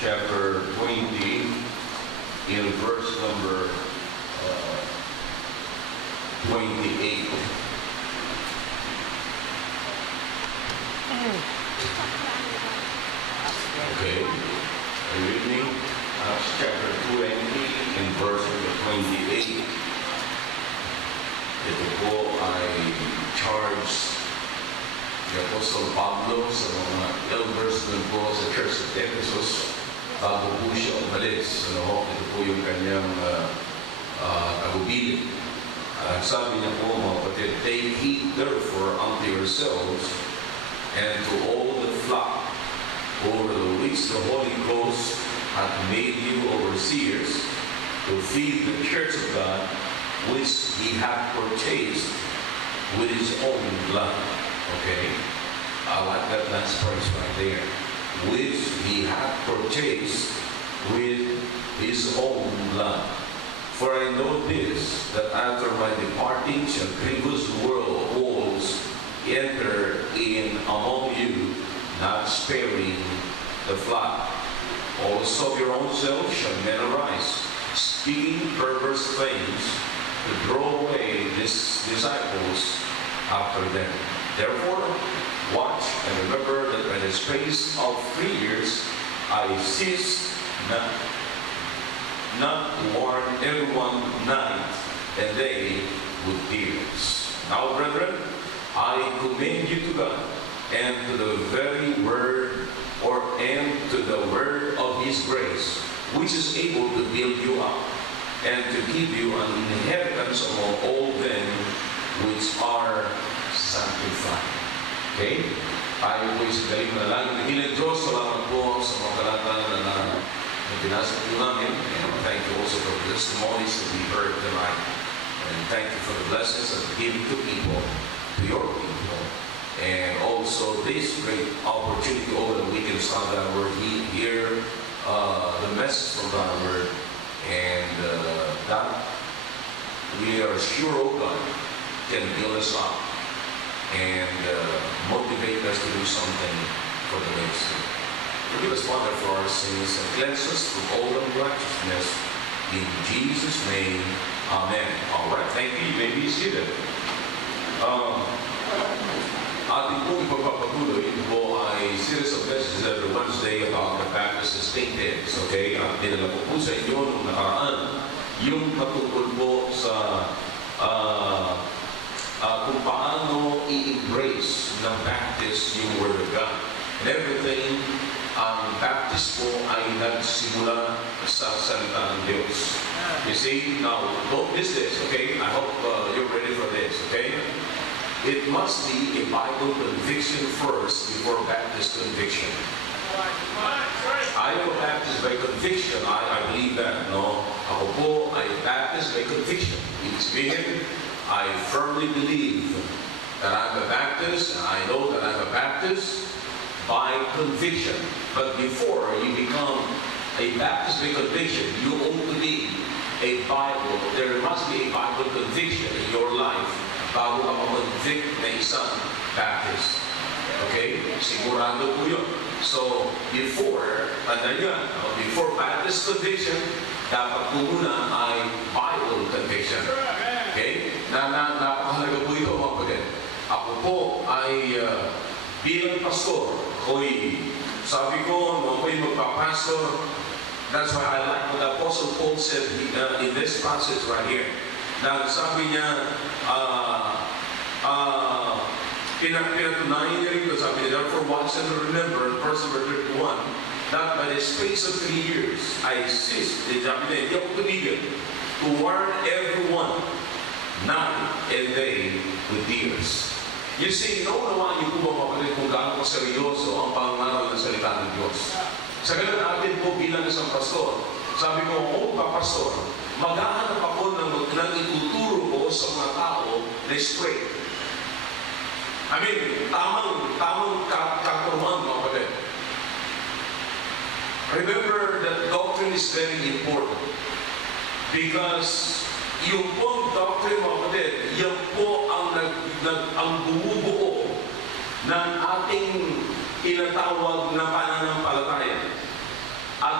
chapter 20, in verse number 28. Okay, are you reading? Acts chapter 20, in verse number 28. Ito po ay charge ni Apostol Pablo sa mga elders nun po sa Church of Ephesus bago po siya umalis. Ito po yung kanyang tagubilin. Sabi niya po, mga kapatid, take heed therefore unto yourselves and to all the flock over the which the Holy Ghost hath made you overseers to feed the church of God, which he hath purchased with his own blood. Okay? I like that last verse right there. Which he hath purchased with his own blood. For I know this, that after my departing shall grievous worlds enter in among you, not sparing the flock. Also of your own selves shall men arise, speaking perverse things, to draw away these disciples after them. Therefore, watch and remember that by the space of 3 years I ceased not to warn everyone night and day with tears. Now, brethren, I commend you to God and to the very word and to the word of his grace, which is able to build you up and to give you an inheritance among all them which are sanctified. Okay? Tayo po sa galing na lang. Nagilang Diyos, salamat po sa mga talata na binasa po namin. And thank you also for the testimonies that we heard tonight. And thank you for the blessings that you give to people, to your people. And also this great opportunity over the weekend study that we're here, the message from God's word. And that we are sure, oh God, can build us up and motivate us to do something for the next day. Forgive us, Father, for our sins and cleanse us from all unrighteousness. In Jesus' name, amen. All right, thank you. You may be seated. Ating pong ipagpapatuloy, ito po ay series of messages every Wednesday about the Baptist distinctives. Okay? At dinala ko po sa inyo nung nakaraan yung patungkol po sa kung paano i-embrace ng Baptist yung Word of God. And everything, ang Baptist po ay nagsimula sa salita ng Diyos. You see? Now, don't miss this, okay? I hope you're ready for this, okay? It must be a Bible conviction first before Baptist conviction. I am a Baptist by conviction. I believe that, no? Ako po ay Baptist by conviction. It's meaning, I firmly believe that I'm a Baptist, and I know that I'm a Baptist by conviction. But before you become a Baptist by conviction, you ought to be a Bible. There must be a Bible conviction in your life bago ka ma-convict na isang Baptist. Okay? Sigurado po yun. So, before Baptist conviction, dapat po muna ay Bible conviction. Okay? Napakahalaga po ito, mga kapatid. Ako po ay bilang pastor. Sabi ko, nung ako'y magpapastor, that's why I like what the Apostle Paul said in this passage right here. Na sabi niya, pinatunayan niya rin, sabi niya, therefore watch and remember, in verse number 31, that by the space of 3 years, I ceased, sabi niya, hindi ako tumigil, to warn everyone, night and day with tears. You see, naunawaan niyo po mga kapatid kung gaano ko seryoso ang pangaral ng salita ng Diyos. Sa ganun natin po bilang isang pastor, sabi ko, pastor, maghahanap ako ng ituturo ko sa mga tao na straight. I mean, tamang kakurman, mga kapatid. Remember that doctrine is very important. Because yung pong doctrine, mga kapatid, yan po ang bumubuo ng ating tinatawag na pananampalataya. At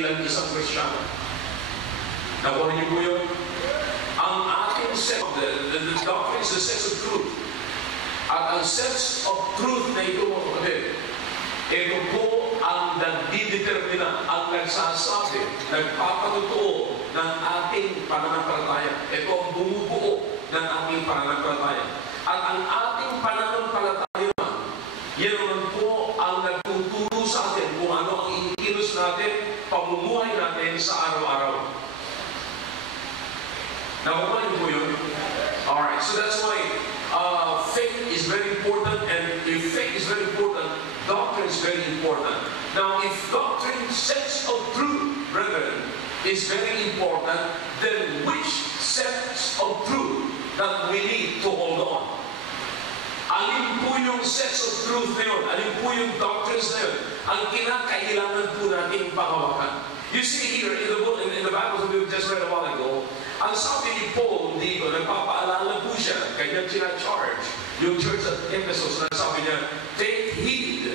bilang isang Kristiyano. Nakuha niyo po yun? Ang ating sex, the doctrine is the sex of truth. At ang sex of truth na ito, mga kapatid, ito po ang nagdidetermina, ang nagsasabi, nagpapatutuo ng ating pananampalataya. Ito ang bumubuo ng ating pananampalataya. At ang ating pananampalataya, yan naman po ang nagtuturo sa atin kung ano ang ikilos natin, pamumuhay natin sa araw-araw. Nakuha niyo po yun? Alright, so that's why faith is very important, and if faith is very important, doctrine is very important. Now, if doctrine, sense of truth, brethren, is very important, then which sense of truth that we need to hold on? Alin po yung sense of truth na yun? Alin po yung doctrines na yun? Ang kinakailangan po natin panghawakan. You see here in the book, in the Bible that we just read a while ago, ang sabi ni Paul dito, nagpapaalala po siya, kanyang charge yung church at Ephesus, na sabi niya, take heed,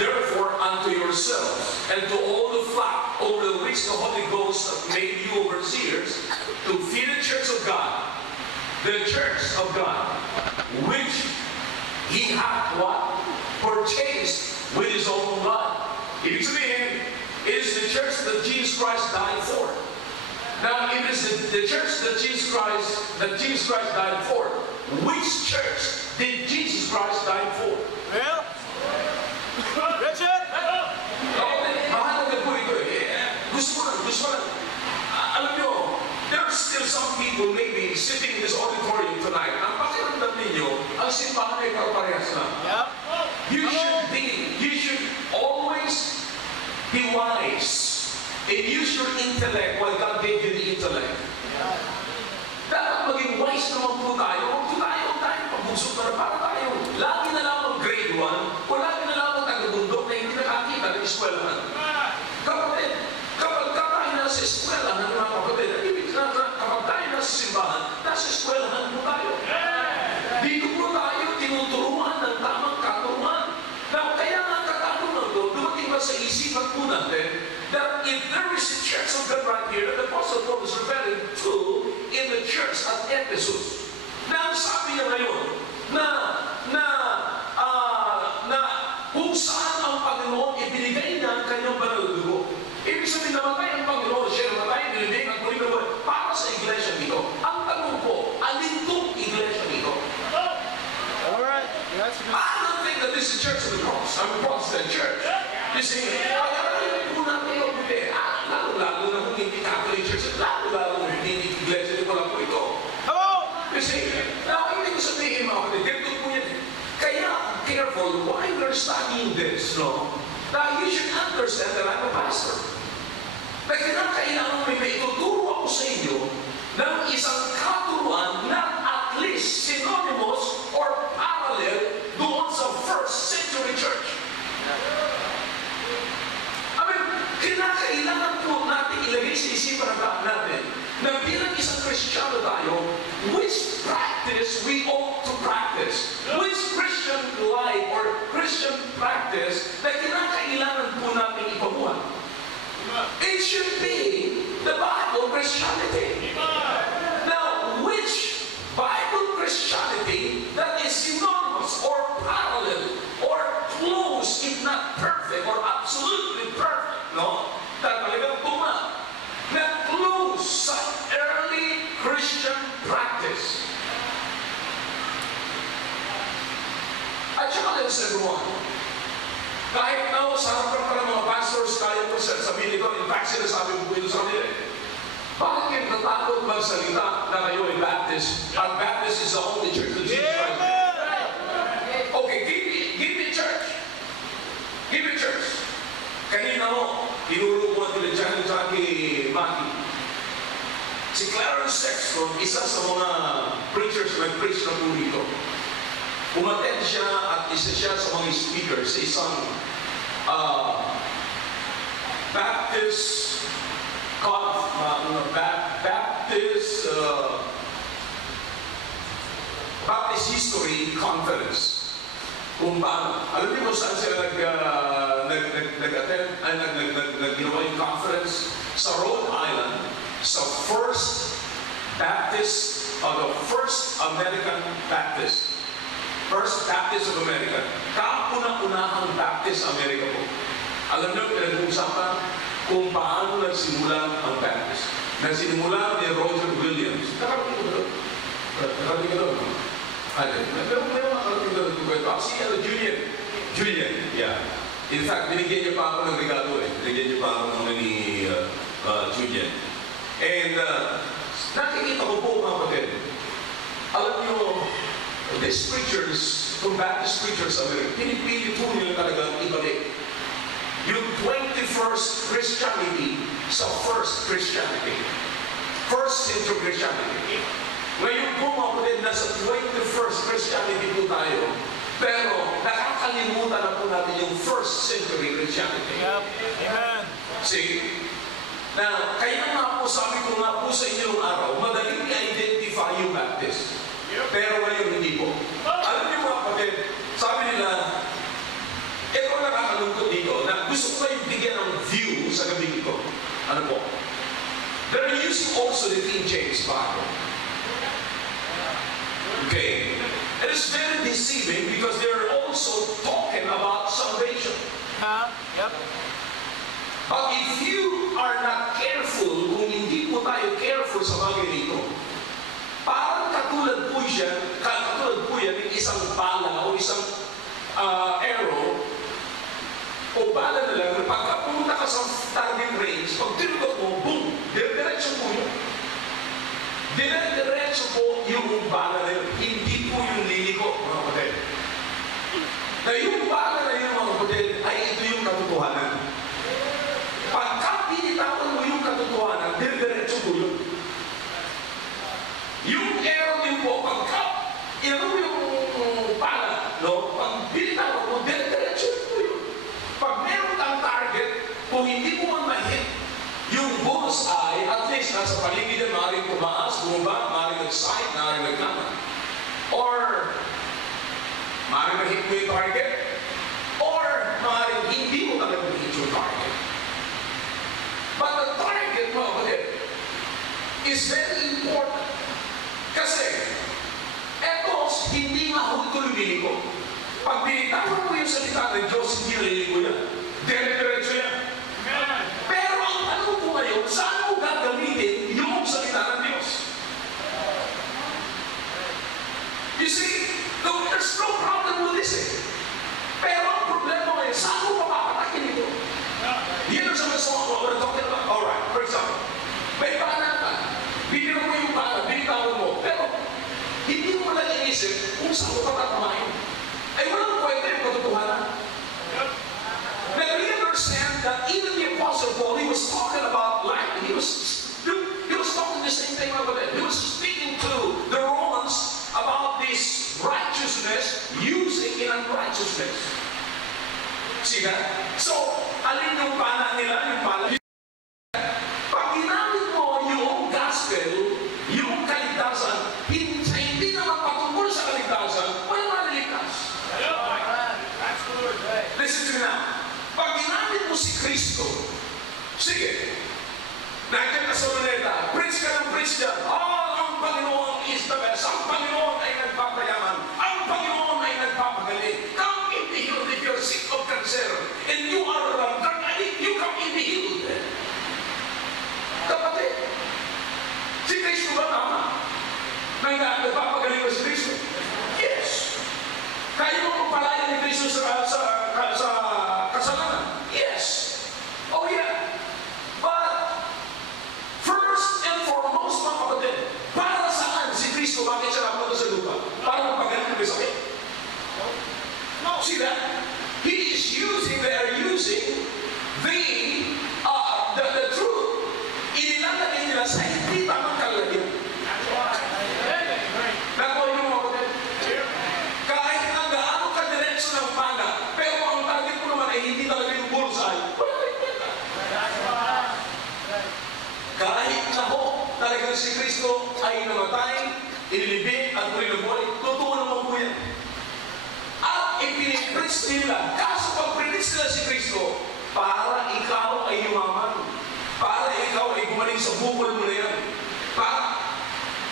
therefore, unto yourselves, and to all the flock over which the Holy Ghost hath made you overseers, to feed the church of God, which He hath what? Purchased with His own blood. Ibig sabihin, it is the church that Jesus Christ died for. Now, it is the church that Jesus Christ died for. Which church did Jesus Christ die for? Well, Richard! Mahalaga po ito eh. Gusto mo lang. Alam nyo, there are still some people maybe sitting in this auditorium tonight. Ang pakiramdam ninyo, ang simbahan ay parehas na. Yep. You should always be wise. And use your intellect while God gave you the intellect. Dapat maging wise naman po tayo. Huwag tayo pagbugsok na para tayo. Lagi na lang ang grade 1 o lagi na lang ang taga-bundok na hindi nakakita ng eskwelahan. Kapatid, kapag tayo nasa eskwelahan, mga kapatid, kapag tayo nasa simbahan, nasa eskwelahan po tayo. Dito po tayo tinuturuan ng tamang katuruan. Now, kaya nga katanungan ko, dumating ba sa isipan po natin, that if there is a church of God right here that the Apostle Paul is referring to in the church at Ephesus. Na sabi niya ngayon na kung saan ang Panginoon ibinigay niya ang kanyang banal na dugo. Ibig sabihin namatay ang Panginoon, siya namatay, binibigay ang muling nabuhay para sa iglesia nito. Ang tanong ko, alin itong iglesia nito? Alright, that's good. I don't think that this is Church of the Cross. I'm a Protestant church. You see, lalo na kung hindi Catholic Church, lalo na hindi iglesia nito lang po ito. Hello! You see, now, hindi ko sabihin mga kapatid, ganito po yan. Kaya, careful, why we're studying this, no? Now, you should understand that I'm a pastor. Na kailangan may ituturo ako sa inyo ng isang katuruan na at least synonymous or parallel doon sa first century church. Kailangan po natin ilagay sa isipan natin na bilang isang Kristiyano tayo, which practice we ought to practice. Which Christian life or Christian practice na kinakailangan po natin ipabuhat. It should be the Bible Christianity. Now, which Bible Christianity that is synonymous or parallel or close, if not perfect or absolutely perfect, no? Na talagang tuma na close sa early Christian practice. I challenge everyone. Kahit na sa harapan pa ng mga pastors, kaya mo sabihin ito, in fact, sinasabi mo po ito sa kanila. Bakit kayo natakot magsalita na kayo ay Baptist? Ang Baptist is the only church that Jesus Christ. Okay, give me church. Give me church. Kanina mo, tinuro ko nila dyan kay Maki. Si Clarence Sexton, isa sa mga preachers na nag-preach na po dito. Umattend siya at isa siya sa mga speakers sa isang Baptist History Conference. kung paano. Alam niyo kung saan sila nag-attend, nag-ginawa yung conference? Sa Rhode Island, sa First Baptist, the First American Baptist. First Baptist of America. Kauna-unahang Baptist America po. Alam niyo, pinag-uusapan kung paano nagsimula ang Baptist. Nagsimula ni Roger Williams. Nakarating ko doon. Nakarating ko doon. Pero may mga nakarating doon ito kwento. Si Julian, yeah. In fact, binigyan niya pa ako ng regalo eh. Binigyan niya pa ako ng ni Julian. And nakikita ko po mga kapatid. Alam niyo, these preachers, kung Baptist preachers sa Amerika, pinipili po nila talagang ibalik yung 21st Christianity sa first Christianity. First century Christianity. Ngayon po mga kapatid, nasa 21st Christianity po tayo, pero nakakalimutan na po natin yung first century Christianity. Yep. Amen. See? Now, kaya nga po, sabi ko nga po sa inyo nung araw, madaling i-identify yung Baptist. Pero ngayon hindi po. Alam niyo mga kapatid, sabi nila, ito ang nakakalungkot dito, na gusto ko kayong bigyan ng view sa gabi ko. Ano po? They're using also the King James Bible. Okay? It is very deceiving because they're also talking about salvation. Yep. But if you are not careful, kung hindi po tayo careful sa bagay nito, parang katulad po yan ng isang bala o isang arrow o bala na lang, pagkapunta ka sa target range, pag tinugot mo, boom, dire-diretso po yun. Dire-diretso po yung bala na yun. Hindi po yung liliko, mga kapatid. Na yung bala na yun, mga kapatid, ay ito yung katotohanan. Pagka pinitawan mo yung katotohanan, dire-diretso po yun. Yung arrow din po, pagka inano yung bala, no? Pag pinitawan mo, dire-diretso po yun. Pag meron kang target, kung hindi mo man ma-hit yung bullseye, at least nasa paligid na maaaring tumaas, bumaba, maaaring nag-side, maaaring nagkanan. Or, maaaring ma-hit mo yung target, or maaaring hindi mo talaga ma-hit yung target. But the target, mga kapatid, is very important. Kasi, eto, hindi nga ako ito lumiliko. Pag binitawan mo yung salita ng Diyos, hindi naliliko yan. Dire-diretso yan. Pero ang tanong ko ngayon, saan mo gagamitin yung salita ng Diyos? You see, there's no problem with this eh. Pero ang problema ngayon, saan mo papapatakin ito? Yan ang sabi sa mga we're talking about. Alright, for example, may bala ka, binitawan mo yung bala, binitawan mo, pero hindi mo lang iisip kung saan mo papatamahin. Ay walang kwenta yung katotohanan. Now we understand that even the Apostle Paul, he was talking about life. He was talking the same thing about it. He was speaking to the Romans about this righteousness using in unrighteousness. See that? So, alin yung pana nila, yung pana. Pag ginamit mo yung gospel, yung kaligtasan, hindi naman patungkol sa kaligtasan, wala maliligtas. Listen to me now. Pag ginamit mo si Kristo, sige, nandiyan ka sa Luneta, preach ka ng preach dyan. Ang Panginoon is the best. Ang Panginoon ay nagpapayaman. Ang Panginoon ay nagpapagaling. Come in the healed if you're sick of cancer and you are drug addict, you come in the healed. Kapatid, si Kristo ba tama? Nagpapagaling ba si Kristo? Yes. Kaya mo magpalaya ni Kristo sa kasalanan? Yes. Oh yeah. But, first and foremost, mga kapatid, para saan si Kristo? Bakit siya napunta sa lupa? Para magpagaling ng sakit? No. See that? They are using the truth. Inilalagay nila sa hindi tamang kalagyan. Nakuha niyo mga kapatid? Kahit na gaano ka-diretso ng pana, pero ang target mo naman ay hindi talaga yung bullseye, wala rin pwede. Kahit na ho, talagang si Kristo ay namatay, inilibing at muli na buhay, totoo naman po yan. At ipinili prinits nila. Kaso pag prinits nila si Kristo, para ikaw ay yumaman. Para ikaw ay gumaling sa bukol mo na yan. Para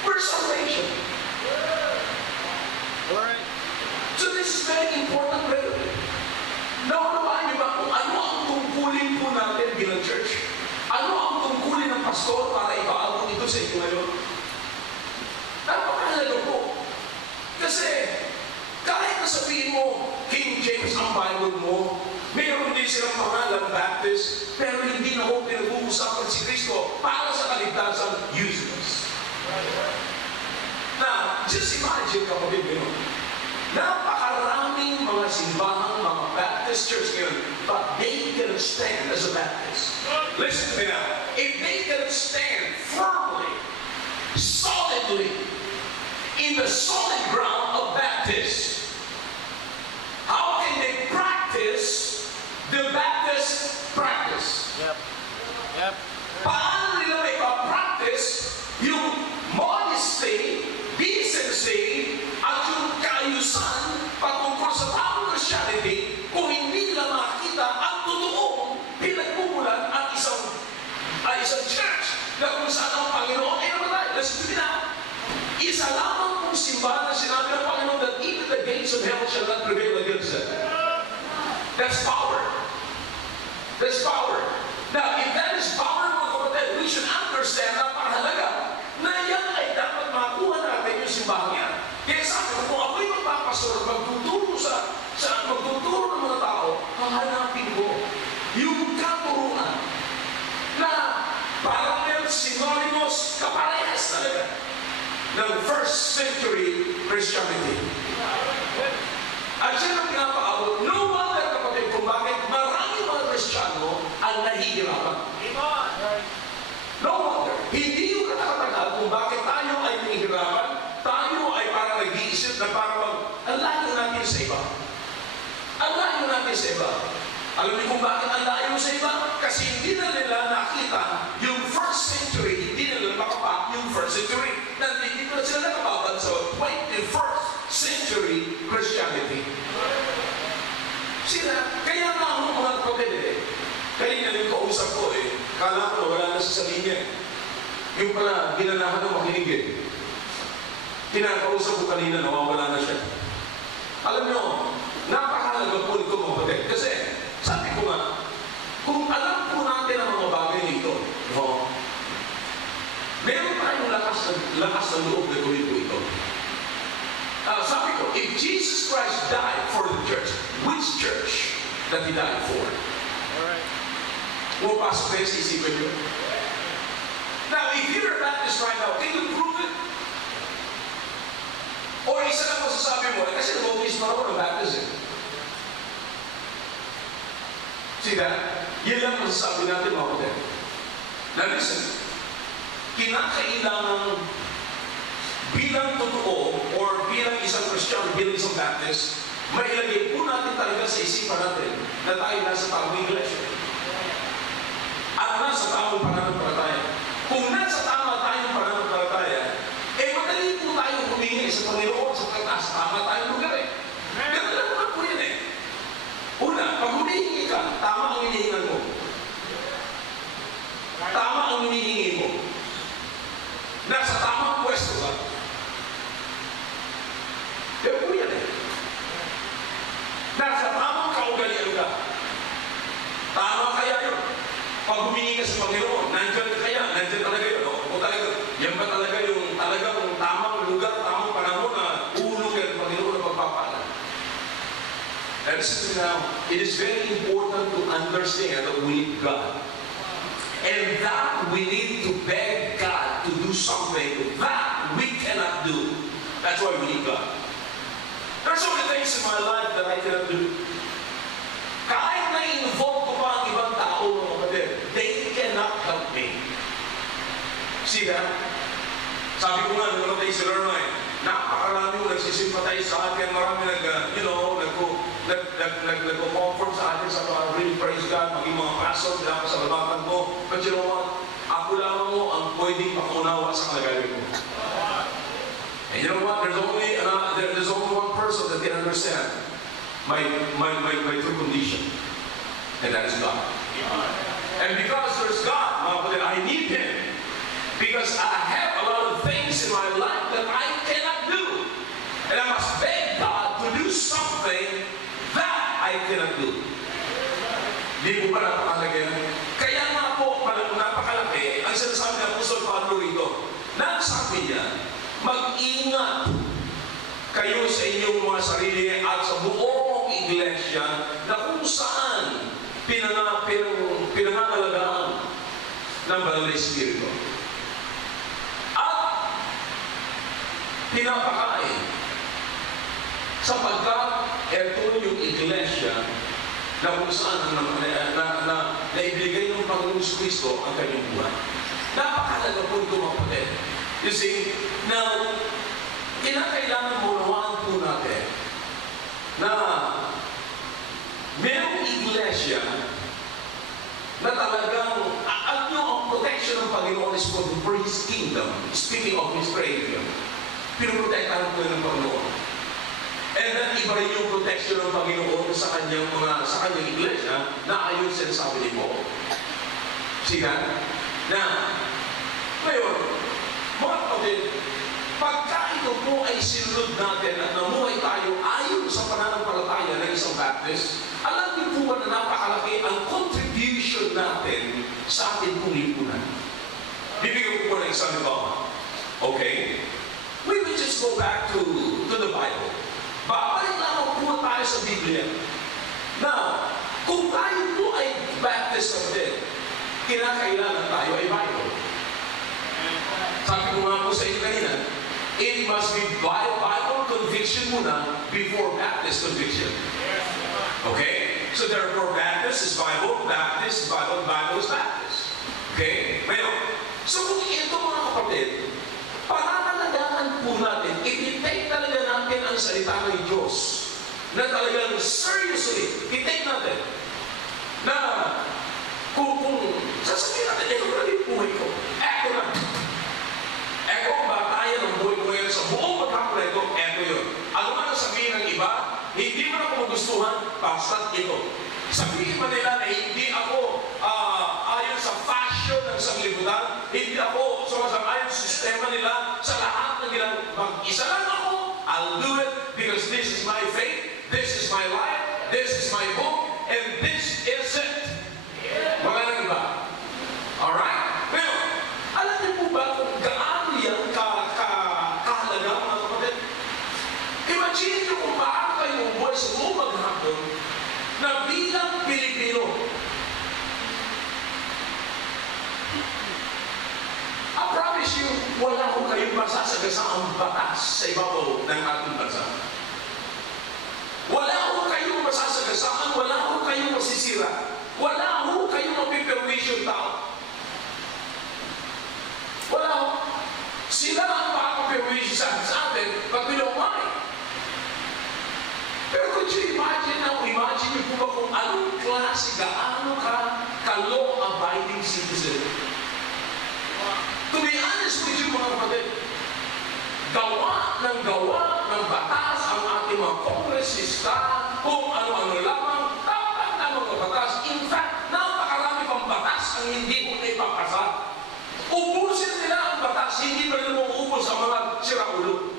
preservation. Alright. So this is very important, brother. Naunawaan niyo ba kung ano ang tungkulin po natin bilang church? Ano ang tungkulin ng pastor para ipaabot ito sa inyo ngayon? Napakahalaga po. Kasi kahit na sabihin mo, King James ang Bible mo, mayroon din silang pangalan, Baptist, pero hindi na ho pinag-uusapan si Kristo para sa kaligtasan, useless. Now, just imagine, kapatid mo, napakaraming mga simbahang, mga Baptist church ngayon, but they cannot stand as a Baptist. Listen to me now. If they cannot stand firmly, solidly, in the solid ground of Baptists, how can they practice the Baptist practice? Yep. Yep. Paano nila may pa-practice yung modesty, decency, at yung kaayusan patungkol sa taong Christianity kung hindi nila makita ang totoong pinagmumulan at isang church na kung saan ang Panginoon ay namatay. Listen to me now. Isa lamang kung simbahan na sinabi ng Panginoon that even the gates of hell shall not prevail against it. That's power. That's power. Now, if that is power, mga kapatid, we should understand na pangalaga na yan ay dapat makuha natin yung simbahan yan. Kaya sabi ko, kung ako'y magpapastor, magtuturo ng mga tao, hahanapin ko yung katuruan na parang meron synonymous, kaparehas talaga ng first century Christianity. At siya ang pinapaabot, no wonder, kapatid, kung bakit maraming mga Kristiyano ang nahihirapan. No wonder. Hindi yung katakatagal kung bakit tayo ay nahihirapan, tayo ay parang nag-iisip na parang ang layo natin sa iba. Ang layo natin sa iba. Alam niyo kung bakit ang layo sa iba? Kasi hindi na nila nakita yung first century, hindi na nila makapak yung first century. Hindi na sila nakababad sa 21st century Christianity. Sila, kaya nga ako mga kapatid kaya nga yung kausap ko kala ko wala na sa linya. Yung pala, ginanahan ng makinig Kinakausap ko kanina, nawawala na siya. Alam nyo, napakahalaga po nito mga kapatid. Kasi, sabi ko nga, kung alam po natin ang mga bagay nito, meron tayong lakas ng loob na gawin po ito. Sabi ko, if Jesus Christ died for the church, which church that He died for? Alright. Pumapasok kayo sa isipin nyo. Now, if you're a Baptist right now, can you prove it? Or isa lang masasabi mo, kasi nabautis mo ako ng baptism. See that? Yan lang masasabi natin mga kapatid. Now listen, kinakailangan bilang totoo or bilang isang Christian, bilang isang Baptist, mailagay po natin talaga sa isipan natin na tayo nasa tamang iglesia. At nasa tamang pananampalataya. Kung nasa tama tayong pananampalataya, madali po tayo humingi sa Panginoon sa tama tayong lugar Ganun lang naman po yan Una, pag humihingi ka, tama ang hinihingan mo. Tama ang hinihingi mo. Nasa tamang pwesto ka. Ganun po yan Nasa tamang kaugalian ka. Tama kaya yun. Pag humingi ka sa Panginoon, nandyan ka kaya, nandyan talaga yun. O talaga, yan ba talaga yung talagang tamang lugar, tamang panahon na ulog ang Panginoon na pagpapala. And listen now, it is very important to understand that we need God. And that we need to beg God to do something that we cannot do. That's why we need God. There are so many things in my life that I cannot do. Kahit na-involve ko pa ang ibang tao, mga kapatid, they cannot help me. See that? Sabi ko nga, nung namatay si Lerma napakarami mo nagsisimpatay sa akin, marami nagko-comfort sa akin sa really praise God, maging mga pastor, dapat sa labatan ko. But you know what? Ako lamang mo ang pwedeng pakunawa sa kalagayan mo. And you know what? There's only one person that can understand. my true condition. And that is God. And because there's God, mga kapatid, I need Him. Because I have a lot of things in my life that I cannot do. And I must beg God to do something that I cannot do. Di po ba napakalagay? Kaya nga po, napakalaki, ang sinasabi ng Apostol Pablo rito, nagsabi niya, mag-ingat kayo sa inyong mga sarili at sa buong iglesia na kung saan pinangangalagaan ng Banal na Espiritu. At pinapakain sapagkat ito yung iglesia na kung saan naibigay ng Panginoon Kristo ang kanyang buhay. Napakalaga po ito, mga kapatid. You see, now, kinakailangan maunawaan po natin na mayroong iglesia na talagang, alam nyo, ang protection ng Panginoon is for His kingdom. Speaking of His kingdom, pinoprotektahan po ng Panginoon. And then, iba rin yung protection ng Panginoon sa kanyang iglesia na ayon sinasabi ni Paul. Siya? Na, ngayon, mga kapatid, pagka ito po ay sinunod natin at namuhay tayo ayon sa pananampalataya ng isang Baptist, alam niyo po ba na napakalaki ang contribution natin sa ating pong lipunan? Bibigyan ko po ng isang iba. Okay? We will just go back to the Bible. Babalik lamang po tayo sa Biblia. Now, kung tayo po ay Baptist kapatid, kinakailangan tayo ay Bible. Sabi ko nga po sa inyo kanina, it must be Bible conviction muna before Baptist conviction. Okay? So therefore, Baptist is Bible, Baptist is Bible, Bible is Baptist. Okay? Ngayon, so kung ito mga kapatid, pananalagaan po natin, i-take talaga natin ang salita ng Diyos na talagang seriously, i-take natin na kung sasabihin natin, ito na yung buhay ko. Eto na. Eto ang batayan ng buhay ko ngayon sa buong maghapon na ito, eto yun. Ano man ang sabihin ng iba, hindi mo na magustuhan, pasat ito. Sabihin man nila na hindi ako ayon sa fashion ng sanglibutan, hindi ako sumasang-ayon sa sistema nila, sa lahat ng ginagawa. Mag-isa lang ako, I'll do it because this is my faith, this is my life, this is my book, and this is it. Mga nang iba. Alright? Ngayon, alam niyo po ba kung gaano yan kahalaga mga kapatid? Imagine niyo kung paano kayo umubuhay sa buong maghapon na bilang Pilipino. I promise you, wala ko kayong masasagasaang batas sa ibabaw ng ating bansa. Wala ko kayong masasagasaan, wala ko kayong masisira. Wala ko kayong mapiperwisyon tao. Wala ko. Sila ang makaperwisyon sa atin pag pinumay. Pero could you imagine niyo po ba kung anong klase, gaano ka law-abiding citizen? To be honest with you mga kapatid, gawa ng batas ang ating mga kongresista, kung ano-ano lamang, dapat na mga batas. In fact, napakarami pang batas ang hindi mo ipapasa. Ubusin nila ang batas, hindi pa rin umuubos sa mga siraulo.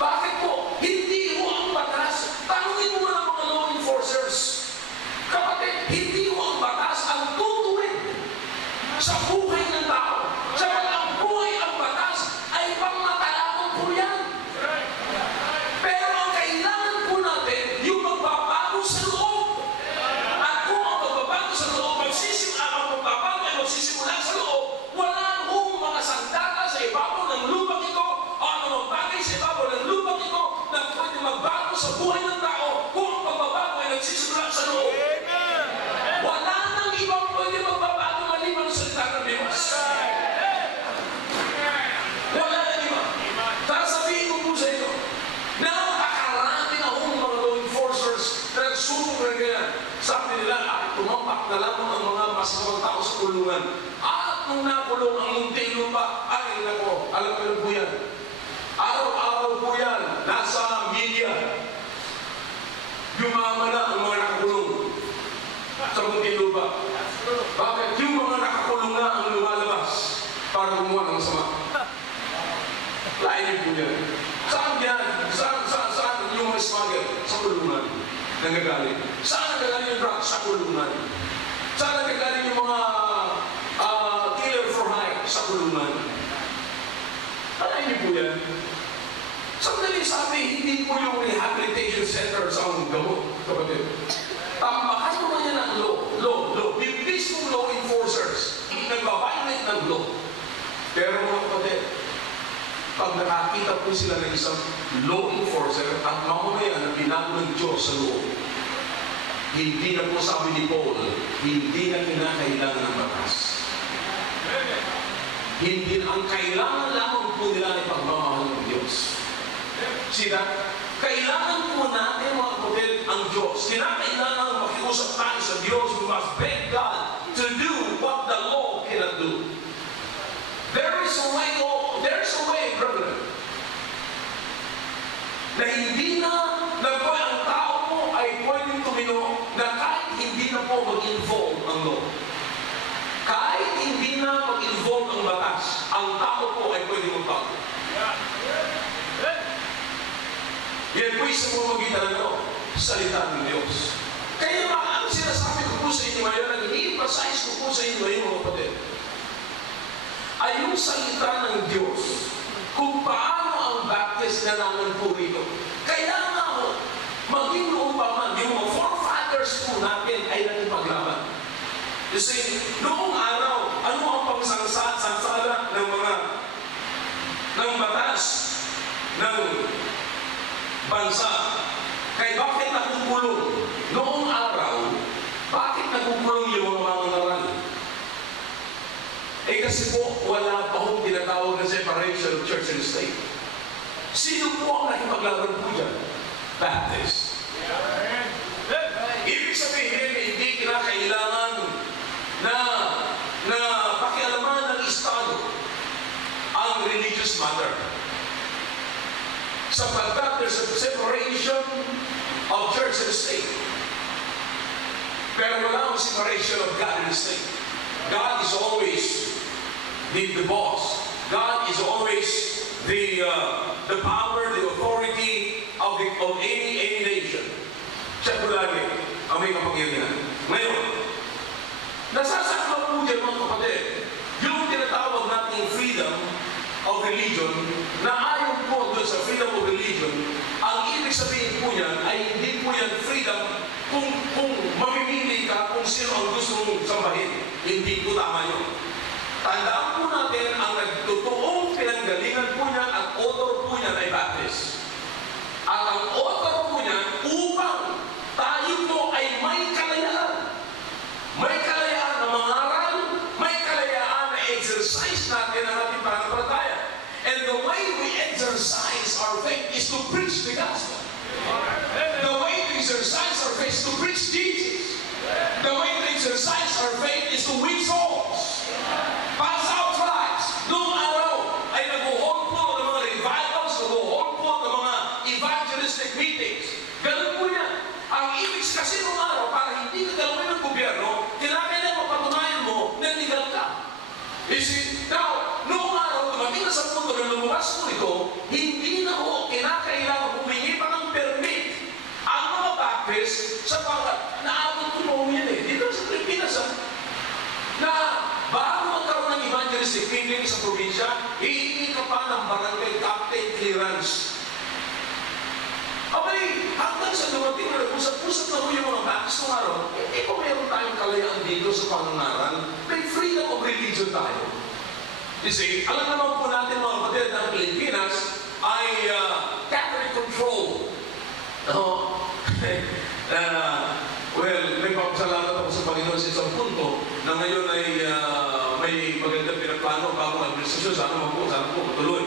Bakit po? Hindi mo ang batas. Tanungin mo ng mga law enforcers. Kapatid, hindi mo ang batas ang tutuwid sa buhay ng tao. Sapat ang buhay ang batas ay pangmatalaman po yan. Pero ang kailangan po natin yung magbabago sa loob. At kung ang magbabago sa loob, magsisimula sa loob, wala hong mga sandata sa ibabaw ng lupang ito o anumang bagay sa ibabaw ng lupang ito na pwede magbago sa buhay ng tao kung ang pagbabago ay nagsisimula sa loob. Wala nang ibang pwede magbabago maliban sa salita ng Diyos. Wala nang iba. Sasabihin ko po sa ito, napakarami na hong mga law enforcers na nagsubok na ganyan. Sabi nila, tumampak na lamang ang mga masamang tao sa kulungan. At nung nakulong ang munting lupa, ay nako, alam ko po yan. Araw-araw po yan, nasa media. sa Muntinlupa. Bakit? Yung mga nakakulong na ang lumalabas para gumawa ng masama. Lain niyo po yan. Saan yan? Saan yung mga smuggle? Sa kulungan. Nanggagaling. Saan nanggagaling yung drugs? Sa kulungan. Saan nanggagaling yung mga killer for hire? Sa kulungan. Lain niyo po yan. Sandali sabi, hindi po yung rehabilitation center sa ang gamot, kapatid. Tampakan mo yan ang law. Yung mismong law enforcers, nagbabiolate ng law. Pero mga kapatid, pag nakakita po sila ng isang law enforcer at mamamaya na binago ng Diyos sa loob, hindi na po sabi ni Paul, hindi na kinakailangan ng batas. Hindi ang kailangan lamang po nila ay pagmamahal ng Diyos. Sila, kailangan po natin mga kapatid ang Diyos. Kinakailangan makiusap tayo sa Diyos. We must beg God to do what the law cannot do. There is a way, brethren, na hindi na ang tao po ay pwedeng tumino na kahit hindi na po mag-involve ang law. Kahit hindi na mag-involve ang batas, ang tao po ay pwedeng magbago. Yan po isang pamamagitan ng salita ng Diyos. Kaya ang sinasabi ko po sa inyo ngayon, ang i-emphasize ko po sa inyo ngayon mga kapatid, ay yung salita ng Diyos kung paano ang Baptist nanangan po rito. Kaya nga ho, maging noong pa man, yung mga forefathers po natin ay nagpaglaban. Kasi noong araw, ano ang pagsansala ng batas ng bansa? Kaya bakit nakukulong? Noong araw, bakit nakukulong yung mga mangangaral? Kasi po, wala pa hong tinatawag na separation of church and state. Sino po ang nakipaglaban po dyan? Baptist. Ibig sabihin, hindi kinakailangan na pakialaman ng Estado ang religious matter. Sapagkat there's a separation of church and state. Pero wala ang separation of God and the state. God is always the boss. God is always the power, the authority of any nation. Siya po lagi ang may kapangyarihan. Ngayon, nasasakla po dyan mga kapatid, yung tinatawag nating freedom of religion, na ayon po doon sa freedom of religion, ang ibig sabihin po yan ay hindi po yan freedom kung mamimili ka kung sino ang gusto mong sambahin. Hindi po tama yun. Tandaan po natin, ang nagtotoong pinanggalingan po niyan, ang author po niyan ay Baptist. At ang author po niyan, upang tayo po ay may kalayaan. May kalayaan na mangaral, may kalayaan na exercise natin ang ating pananampalataya. And the way we exercise our faith is to preach the gospel. The way to exercise our faith is to preach Jesus. The way to exercise our faith is to win souls. Pass out tribes. Noong araw ay nag-hold po ng mga revivals, nag-hold po ng mga evangelistic meetings. Ganun po yan. Ang ibig kasi noong araw, para hindi ka galawin ng gobyerno, kailangan mapatunayan mo na legal ka. Now, noong araw, dumating na sa punto na lumabas po ito, hindi na ho kinakailangan humingi pa ng permit ang mga Baptist sa pagkat naabot ko po yan dito sa Pilipinas na bago magkaroon ng evangelistic meeting sa probinsya, hihingi ka pa ng barangay captain clearance. Abay, hanggang sa dumating na nag-usap-usap na ho yung mga Baptist noong araw, hindi po meron tayong kalayaan dito sa pangangaral. May freedom of religion tayo. You see, alam naman po natin mga kapatid ng Pilipinas ay Catholic control. Well, may papasalamat ako sa Panginoon sa isang punto na ngayon ay may magandang pinaplano bagong administrasyon. Sana po matuloy.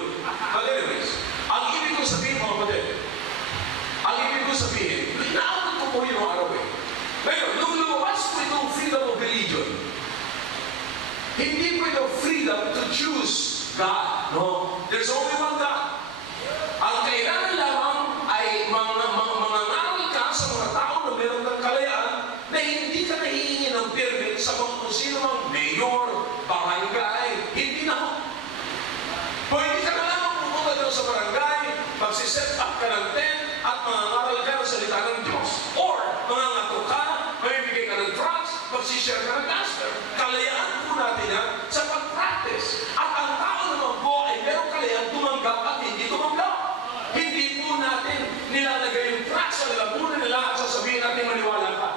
But anyways, ang ibig kong sabihin mga kapatid, inaabot ko po yung araw eh. Ngayon, nung lumabas po itong freedom of religion, hindi po ito freedom to choose God. No? There's only one God. Ang kailangan lamang ay mangaral ka sa mga tao na meron ka ng tent at mangangaral ka ng salita ng Diyos. Or, mangangato ka, mamibigay ka ng drugs, magsishare ka ng gospel. Kalayaan po natin yan sa pag-practice. At ang tao naman po ay merong kalayaan tumanggap at hindi tumanggap. Hindi po natin nilalagay yung drugs sa lalamunan nila at sasabihin natin maniwala ka.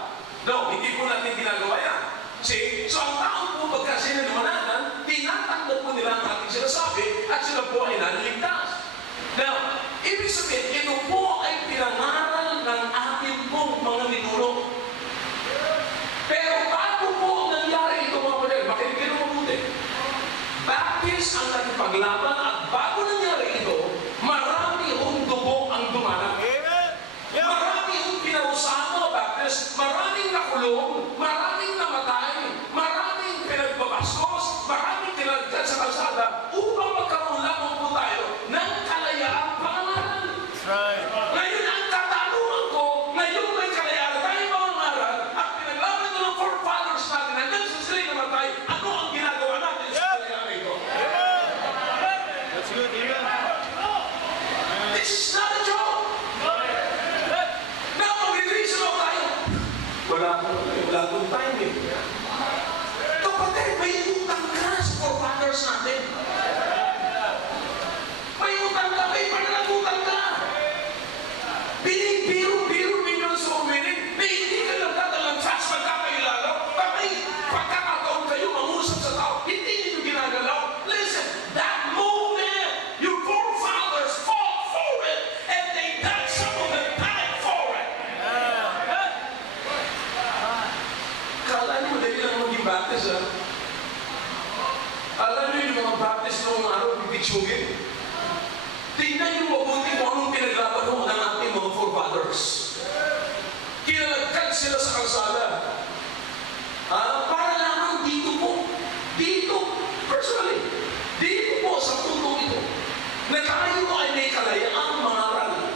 No, hindi po natin ginagawa yan. See? So ang tao po pagka sinaliwanagan, tinatanggap po nila ang ating sinasabi at sila po ay naliligtas. Now, ibig sabihin, ito po ay pinangaral ng ating pong mga ninuno. Pero bago po nangyari ito mga kapatid, makinig kayo mabuti. Baptist ang nakipaglaban at bago nangyari ito, marami hong dugo ang dumanang. Marami hong pinausahan mga Baptist, maraming nakulong, maraming namatay, maraming pinagbabaskos, maraming tinagkat sa kalsada upang magkaroon lamang po tayo ng kalayaang pangaral. Right. Ngayon ang katanungan ko, ngayon may kalayaan tayo pangaral at pinaglaban ito ng forefathers natin hanggang sa sila'y namatay, ano ang ginagawa natin sa kalayaan ito? That's good. Amen. This is not a joke! Now, mag-reason ako tayo. Wala akong time eh. Kapatid, may utang ka sa forefathers natin. May utang ka, may pananagutang ka. Binibiro-biro ninyo sa uminig na hindi ka lang dadalang chats magkakayo lalo. May pagkakataon kayo mangusap sa tao, hindi ninyo ginagalaw. Listen, that moment, your forefathers fought for it and they died, some of them died for it. Kala niyo madali lang maging Baptist, ha? Alam niyo yung mga Baptist noong araw, bibitsugin. Tingnan niyo mabuti kung anong pinaglaban ng ating mga forefathers. Kinalagkad sila sa kalsada. Para lamang dito po, personally, dito po sa puntong ito, na tayo ay may kalayaang mangaral.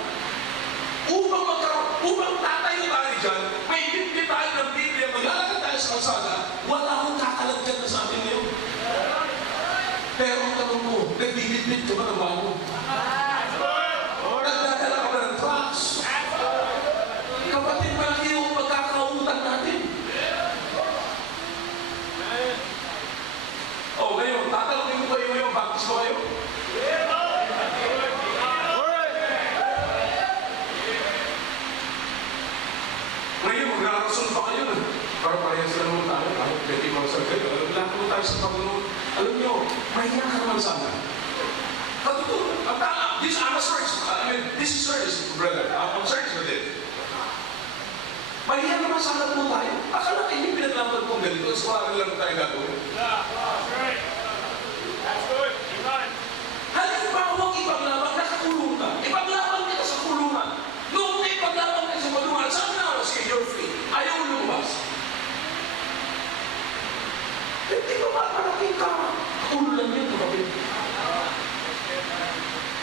Upang tatayo tayo dyan, may bibli tayo ng Biblia, maglalagad tayo sa kalsada, wala akong kakalagkad na sa atin ngayon. Pero ang tanong ko, nagbibitbit ka ba ng bago? Nagdadala ka ba ng drugs? Kapatid, malaki yung pagkakautang natin. Ngayon, tatanungin ko kayo ngayon, baptist ko kayo? Ngayon, magrarasol pa kayo na. Para parehas lang mo tayo. Pwede mo sa kayo. Lahat mo tayo sa Panginoon. Alam nyo, mahiya ka naman sana. This I'm a search. This is service, brother. I'm serious with it. Mahiya naman sana po tayo. Akala kayo yung pinaglaban kong ganito. So, parang lang tayo gagawin. Yeah, that's right. That's good. Amen. Halimbawa, ipaglaban, nakakulong ka. Ipaglaban kita sa kulungan. Noong na ipaglaban ka sa kulungan, saan na ako? Sige, you're free. Ayaw lumabas. Hindi ba malaking ka? Ulo lang yun, kapatid.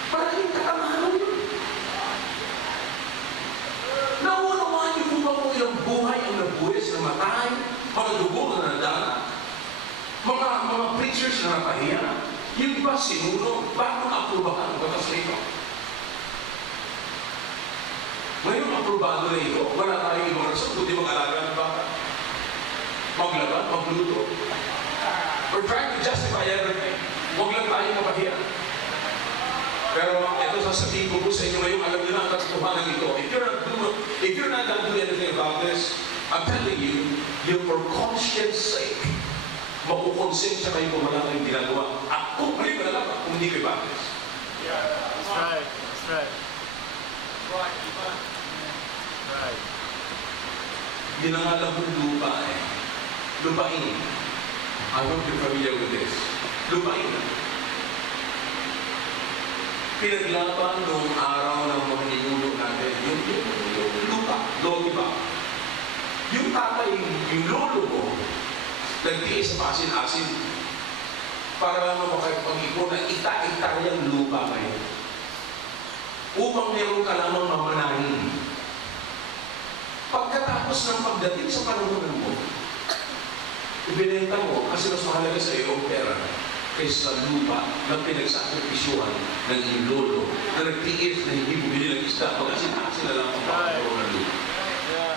Malaking katamahan yun. Naunawaan niyo po ba kung ilang buhay ang nabuhis, namatay, mga dugo na nandana, mga preachers na napahiya, yung iba sinuno, bago na-aprobahan ang batas na ito. Ngayon, aprobado na ito, wala tayong ibang rason, kundi mag-alaga ng bata. Maglaba, magluto. We're trying to justify everything. Huwag lang tayo mapahiya. Pero ito sasabihin ko po sa inyo ngayon, alam nyo na ang katotohanan ito. If you're not going to do anything about this, I'm telling you, for conscience sake, makukonsensya kayo kung wala kayong ginagawa. At kung mali mo na lang, kung hindi kayo Baptist. Yeah, that's right. That's right. Right. Ginangalang kong lupa eh. Lupain. I hope you're familiar with this. Lupain. Pinaglaban noong araw ng mga ninuno natin, yung lupa, lodi ba? Yung tatay, yung lolo mo, nagtiis sa pasin-asin para lang makapag-ipon na ita-itaryang lupa kayo. Upang meron ka lamang mamanahin. Pagkatapos ng pagdating sa panahon mo, ibinenta mo kasi mas mahalaga sa iyo ang pera kaysa lupa na pinagsakripisyuhan ng iyong lolo na nagtiis na hindi mo binilang isda. Sila lang ang makakaroon ng lupa. Yeah.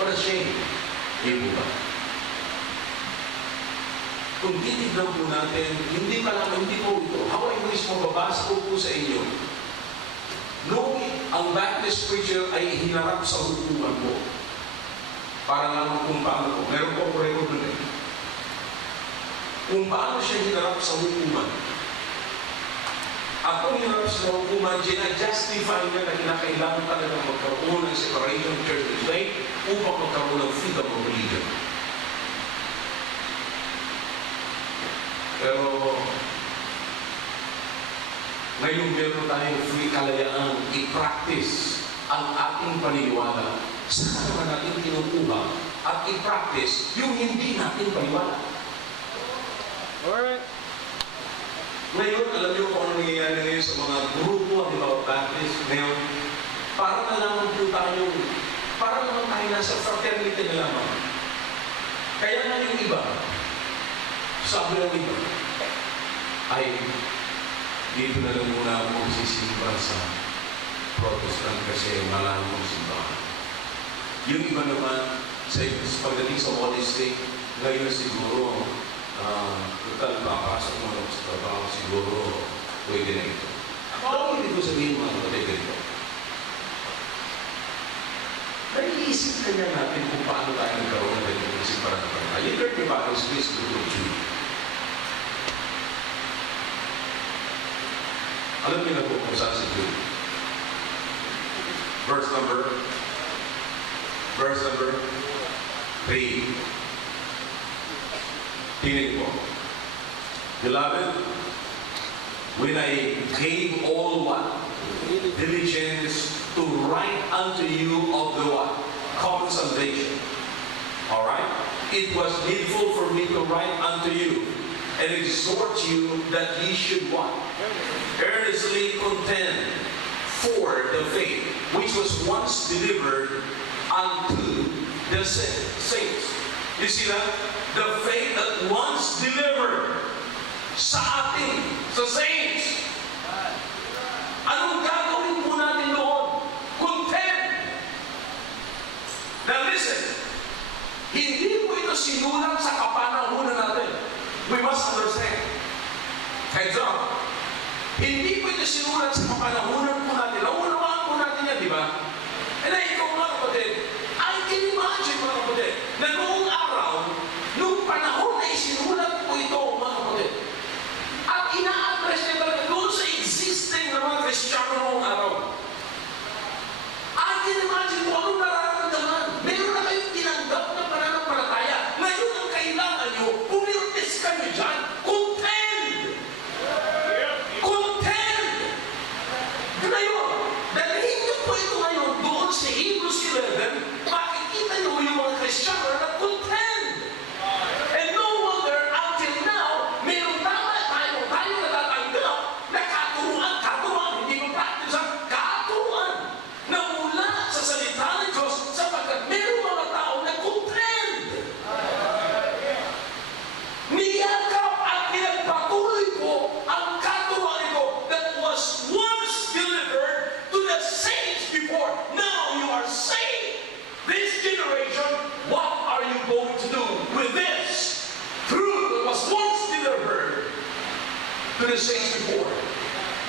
What a shame. Hindi po ba? Kung titignan po natin, hindi po ito. Ako ay mismo babasa ko po sa inyo. Noong ang Baptist preacher ay hinarap sa hukuman po. Para lang kung paano po. Meron po ako record nun eh. Kung paano siya hinarap sa hukuman. Ako hinarap sa hukuman, justify niya na kinakailangan talaga magkaroon ng separation of church and state upang magkaroon ng freedom of religion. Pero ngayon meron tayong free kalayaan i-practice ang ating paniniwala. Saan naman natin kinukuha at i-practice yung hindi natin paniniwala? Alright. Ngayon, alam niyo kung ano nangyayari ngayon sa mga grupo, di ba, Baptist, ngayon, para na naman po tayo, para naman tayo nasa fraternity na lamang. Kaya nga yung iba, sabi ng iba, ay, dito na lang muna ako magsisimba sa Protestant kasi malaman mong simbahan. Yung iba naman, pagdating sa honesty, ngayon siguro, total papasok mo lang sa trabaho, siguro pwede na ito. Parang hindi ko sabihin mga kapatid ganito. Naiisip kanya natin kung paano tayo nagkaroon ng ganito kasi parang kapatid. You learn your Bibles, please go to Jude. Alam niyo na po kung saan si Jude. Verse number 3. Tingnan po. Beloved, when I gave all what? Diligence to write unto you of the what? Common salvation. Alright? It was needful for me to write unto you and exhort you that ye should what? Earnestly contend for the faith which was once delivered unto the saints. You see that? The faith that once delivered sa ating, sa saints. Anong gagawin po natin doon? Contend. Now listen, hindi po ito sinulat sa kapanahunan natin. We must understand. Heads up. Hindi po ito sinulat sa kapanahunan po natin. Naunawaan po natin yan, di ba? And then ikaw mga kapatid, I can imagine mga kapatid, na noong araw, noong panahon na isinulat po ito mga kapatid, at ina-address niya talaga doon sa existing na mga Kristiyano noong araw. I can imagine kung anong nararamdaman. Meron na kayong tinanggap na pananampalataya. Ngayon ang kailangan nyo, pumirtis ka nyo dyan, contend! Contend! Ngayon, dalhin nyo po ito ngayon doon sa Hebrews 11, makikita nyo yung mga Kristiyano na contend! And no wonder, until now, meron tama tayo natatanggap na katuruan, hindi mo practice ang katuruan na mula sa salita ng Diyos sapagkat meron mga tao na contend. Niyakap at pinagpatuloy ko ang katuruan ito that was once delivered to the saints before. Now you are saved. This generation, what are you going to do with this truth that was once delivered to the saints before?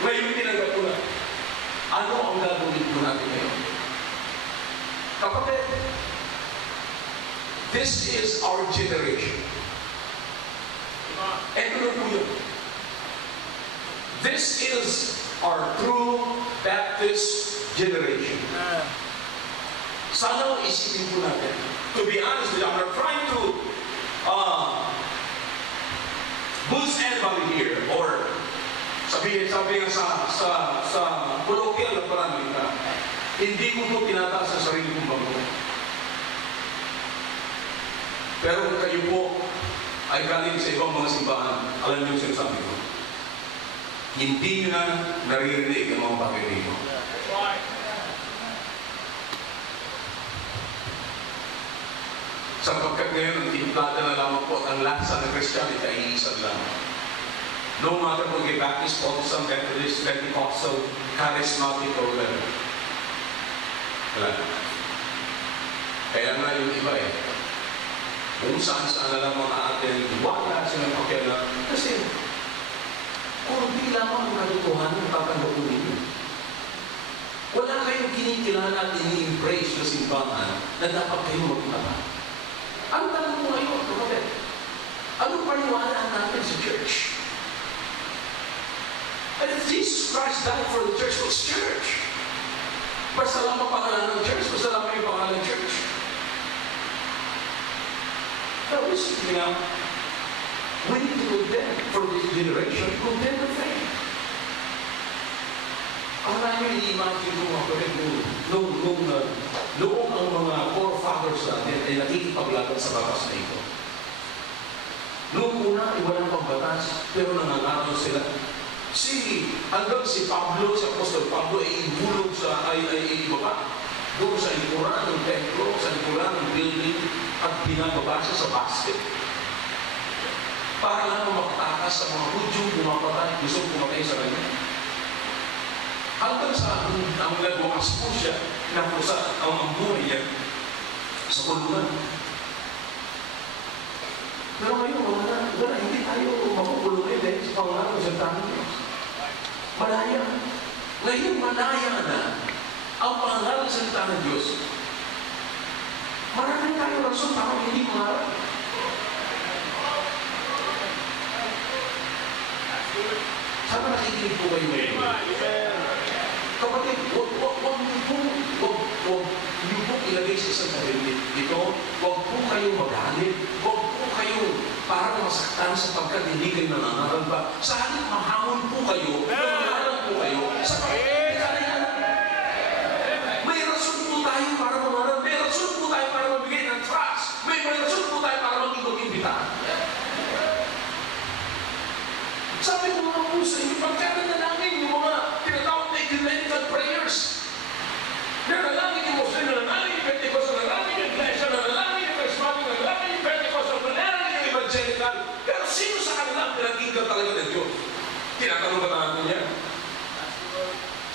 Ngayon tinanggap ko na. Ano ang gagawin ko natin ngayon? Kapatid, this is our generation. Ito na po yun. This is our true Baptist generation. Sana isipin po natin. To be honest with you, I'm not trying to boost anybody here or sabi nga sa colloquial na parang hindi ko po tinataas sa sarili kong bangko. Pero kung kayo po ay galing sa ibang mga simbahan, alam niyo yung sinasabi ko. Hindi nyo na naririnig ang mga bagay dito. Sapagkat ngayon ang timplada na lamang po at ang lasa ng Christianity ay iisang lang. No matter kung Baptist, Protestant, Methodist, Pentecostal, Charismatic, or whatever. Wala. Kaya nga yung iba kung saan-saan na lang mga atin, wala silang pakialam. Kasi, kung di lamang ang katotohanan ng tatanggapin ninyo. Wala kayong kinikilala at ini-embrace na simbahan na dapat kayo magtama. Ang tanong mo ngayon, kapatid, anong paniwalaan natin sa church? And if Jesus Christ died for the church, what's church? Basta lang ang pangalan ng church, basta lang yung pangalan ng church. Now listen to me now. We need to condemn for this generation, condemn the faith. Ang namin i-imagine mo mga kapatid noong ang mga forefathers natin ay nakikipaglaban sa batas na ito. Noong una, walang pagbatas, pero nangangaral sila. Hanggang si Pablo, si Apostol Pablo ay ibulog ay ibaba. Doon sa likuran ng templo, sa likuran ng building, at binababasa sa basket. Para lang makatakas sa mga Hudyo, gusto pumatay sa kanya. Hanggang sa ang nagwakas po siya, na po sa ang buhay niya sa kulungan. Pero ngayon, wala, hindi tayo makukulungin dahil sa pangalan ng salita ng Diyos. Malaya. Ngayon, malaya na ang pangalan ng salita ng Diyos. Maraming tayo rason para hindi mangarap. Sana nakikinig po kayo ngayon. Kapatid, huwag niyo po ilagay sa isang sarili ito. Huwag po kayo magalit. Huwag po kayo parang masaktan sapagkat hindi kayo nangangaral ba. Sa halip mahamon po kayo, nangangaral po kayo, sa pagkakalian. May rason po tayo para mangaral. May rason po tayo para mabigay ng trust. May rason po tayo para mag-imbitahan. Sabi ko mga po sa inyo, pagkana na namin yung mga tinatawag na ecumenical prayers. Nanalangin yung Muslim, nanalangin yung Pentecostal, nanalangin yung Iglesia, nanalangin yung Charismatic, nanalangin yung Pentecostal, nanalangin yung Evangelical. Pero sino sa kanila pinag-inggal talaga ng Diyos? Tinatanong ba natin yan?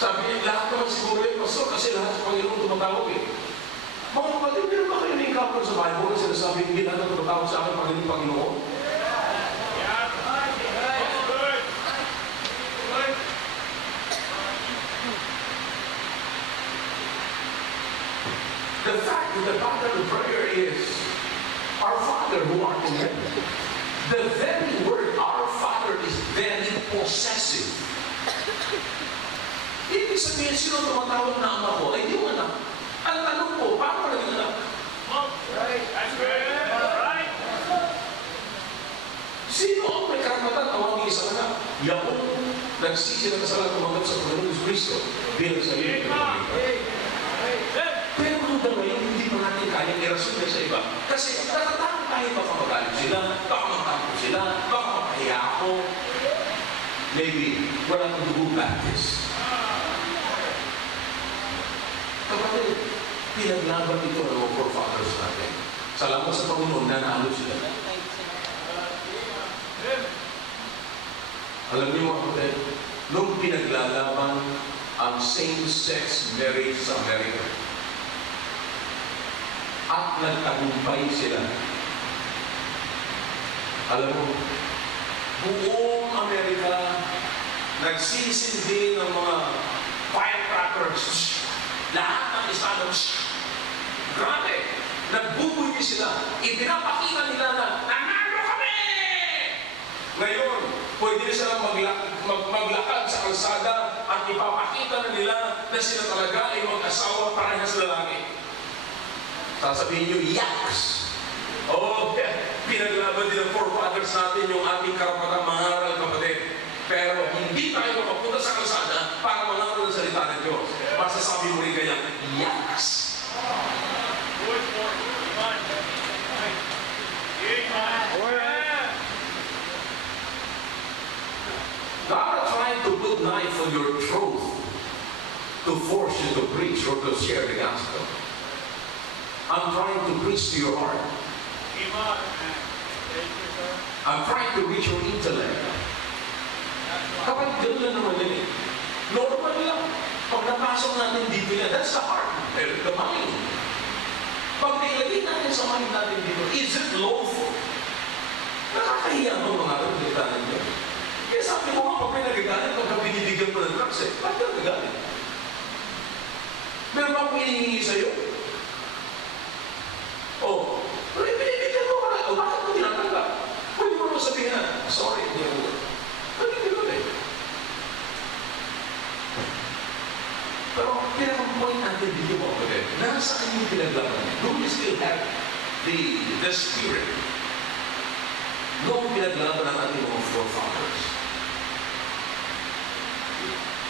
Sabi niya, lahat naman siguro yung pastor kasi lahat sa Panginoon tumatawag Mga kapatid, meron ba kayo na-encounter sa Bible na sinasabi, hindi natin tumatawag sa akin Panginoon? The fact of the pattern of prayer is, Our Father who art in heaven. The very word, Our Father, is very possessive. Ibig sabihin, sino tumatawag na ama ko? Ay, yung anak. Ang tanong ko, paano naging anak? Right. That's good. Right. Sino ang may karapatan tawagin isang anak? Yaong nagsisi ng kasalanan tumanggap sa Panginoon Kristo bilang sarili ng Panginoon. Pero hanggang ngayon, hindi pa natin kayang irason sa iba. Kasi natatakot tayo baka magalit sila, baka magtampo sila, baka mapahiya ako. Maybe, wala kang dugo Baptist. Kapatid, pinaglaban ito ng mga forefathers natin. Salamat sa Panginoon, nanalo sila. Alam niyo mga kapatid, nung pinaglalaban ang same-sex marriage sa Amerika, at nagtagumpay sila. Alam mo, buong Amerika nagsisindi ng mga firecrackers. Lahat ng estado, grabe, nagbubunyi sila. Ipinapakita nila na, nanalo kami! Ngayon, pwede silang maglakad sa kalsada at ipapakita na nila na sila talaga ay mag-asawa parehas lalaki. Sasabihin nyo, yaks! Pinaglaban din ang forefathers natin yung ating karapatang mangaral, kapatid. Pero hindi tayo makapunta sa kalsada para mangaral ng salita ng Diyos. Masasabi mo rin kaya, yaks! God trying to put knife on your throat to force you to preach or to share the gospel. I'm trying to preach to your heart. I'm trying to reach your intellect. Kapag gano'n lang naman yun eh. Normal lang. Pag napasok natin dito yan, that's the heart, the mind. Pag nailagay natin sa mind natin dito, is it lawful? Nakakahiya mo mga pagkakanan niyo. Kaya sabi mo nga, pag may nagagalit, pagka binibigyan mo ng drugs eh, ba't ka nagagalit? Meron ba akong hinihingi sa'yo? Oh, pero binibigyan mo ka na, o bakit mo tinatanggap? Pwede mo naman sabihin na, sorry, hindi ako. Pwede mo eh. Pero pinaka-point natin dito mo, nasaan yung pinaglaban? Do we still have the spirit? Noong pinaglaban ang ating mga forefathers,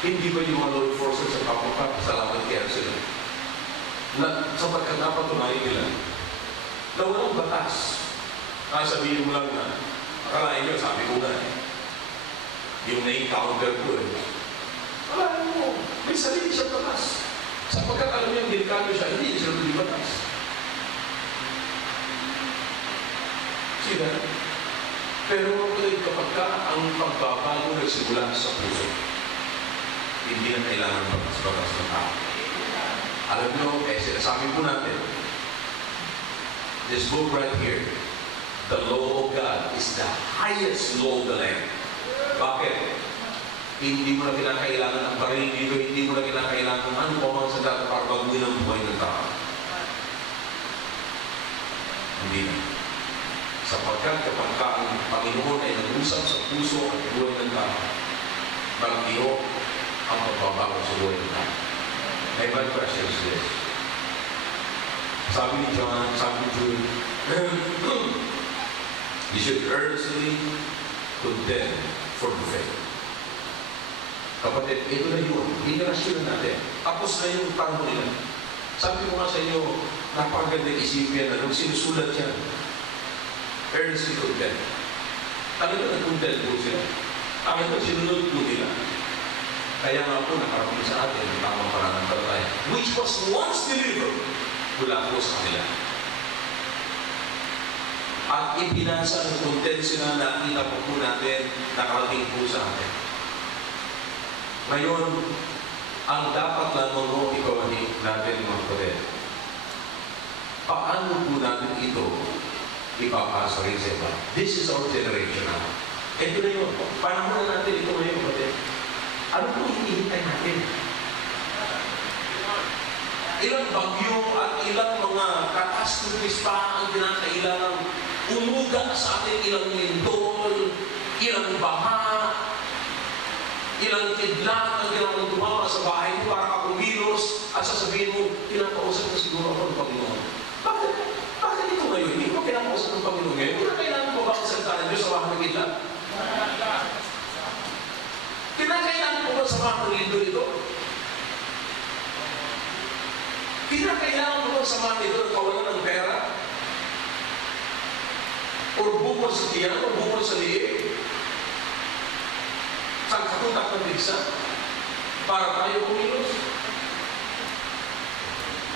hindi ba yung mga law enforcers sa papasalamat kaya sila? Na sa pagkakapatunayan nila, na walang batas. Sabihin mo lang na, akalain nyo, sabi ko nga yung na-encounter ko akalain mo, may sarili siyang batas. Sa pagkakalam niyang delikado siya, hindi siya may batas. Sila? Pero kapag ang pagbabago nagsimula sa puso, hindi na kailangan batas-batas ng tao. Alam nyo, sinasabi po natin, this book right here, the law of God is the highest law of the land. Bakit? Hindi mo na kinakailangan ng baril dito, hindi mo na kinakailangan ng ano pa mga sa dati para baguhin ang buhay ng tao. Hindi na. Sapagkat kapag ang Panginoon ay nag-usap sa puso at buhay ng tao, magtiyo ang pagbabago sa buhay ng tao. My bad question is this. Sabi ni John, sabi ni Jude, you should earnestly contend for the faith. Kapatid, ito na yun. Inarasyon natin. Tapos na yung panahon nila. Sabi ko nga sa inyo, napakagandang isipin na nung sinusulat yan, earnestly contend. Talaga nag-contend po sila. Talaga sinunod po nila. Kaya nga po nakarating sa atin ang tamang pananampalataya, which was once delivered mula po sa kanila. At ipinasa ng content sila, nakita po natin, nakarating po sa atin. Ngayon, ang dapat lamang mo ikawahin natin mga kapatid, paano po natin ito ipapasa rin sa iba? This is our generation now. Ito na yun. Panahon na natin ito ngayon kapatid. Ano po hinihintay natin? Ilang bagyo at ilang mga catastrophes pa ang kinakailangan umuga sa ating ilang lindol, ilang baha, ilang kidlat ang ginawang tumama sa bahay mo para kakumilos at sasabihin mo, pinakausap na siguro ako ng Panginoon. Bakit? Bakit ito ngayon? Hindi ko pinakausap ng Panginoon ngayon. Kung kailangan mo ba ang salita ng Diyos sa bahay ng kidlat? Kinakailangan mo ba sa bahay ng lindol ito? Kinakailangan mo ba sa bahay nito na kawalan ng pera? O bukol sa tiyan? O bukol sa liig? Saan katutak ng bigsa? Para tayo kumilos?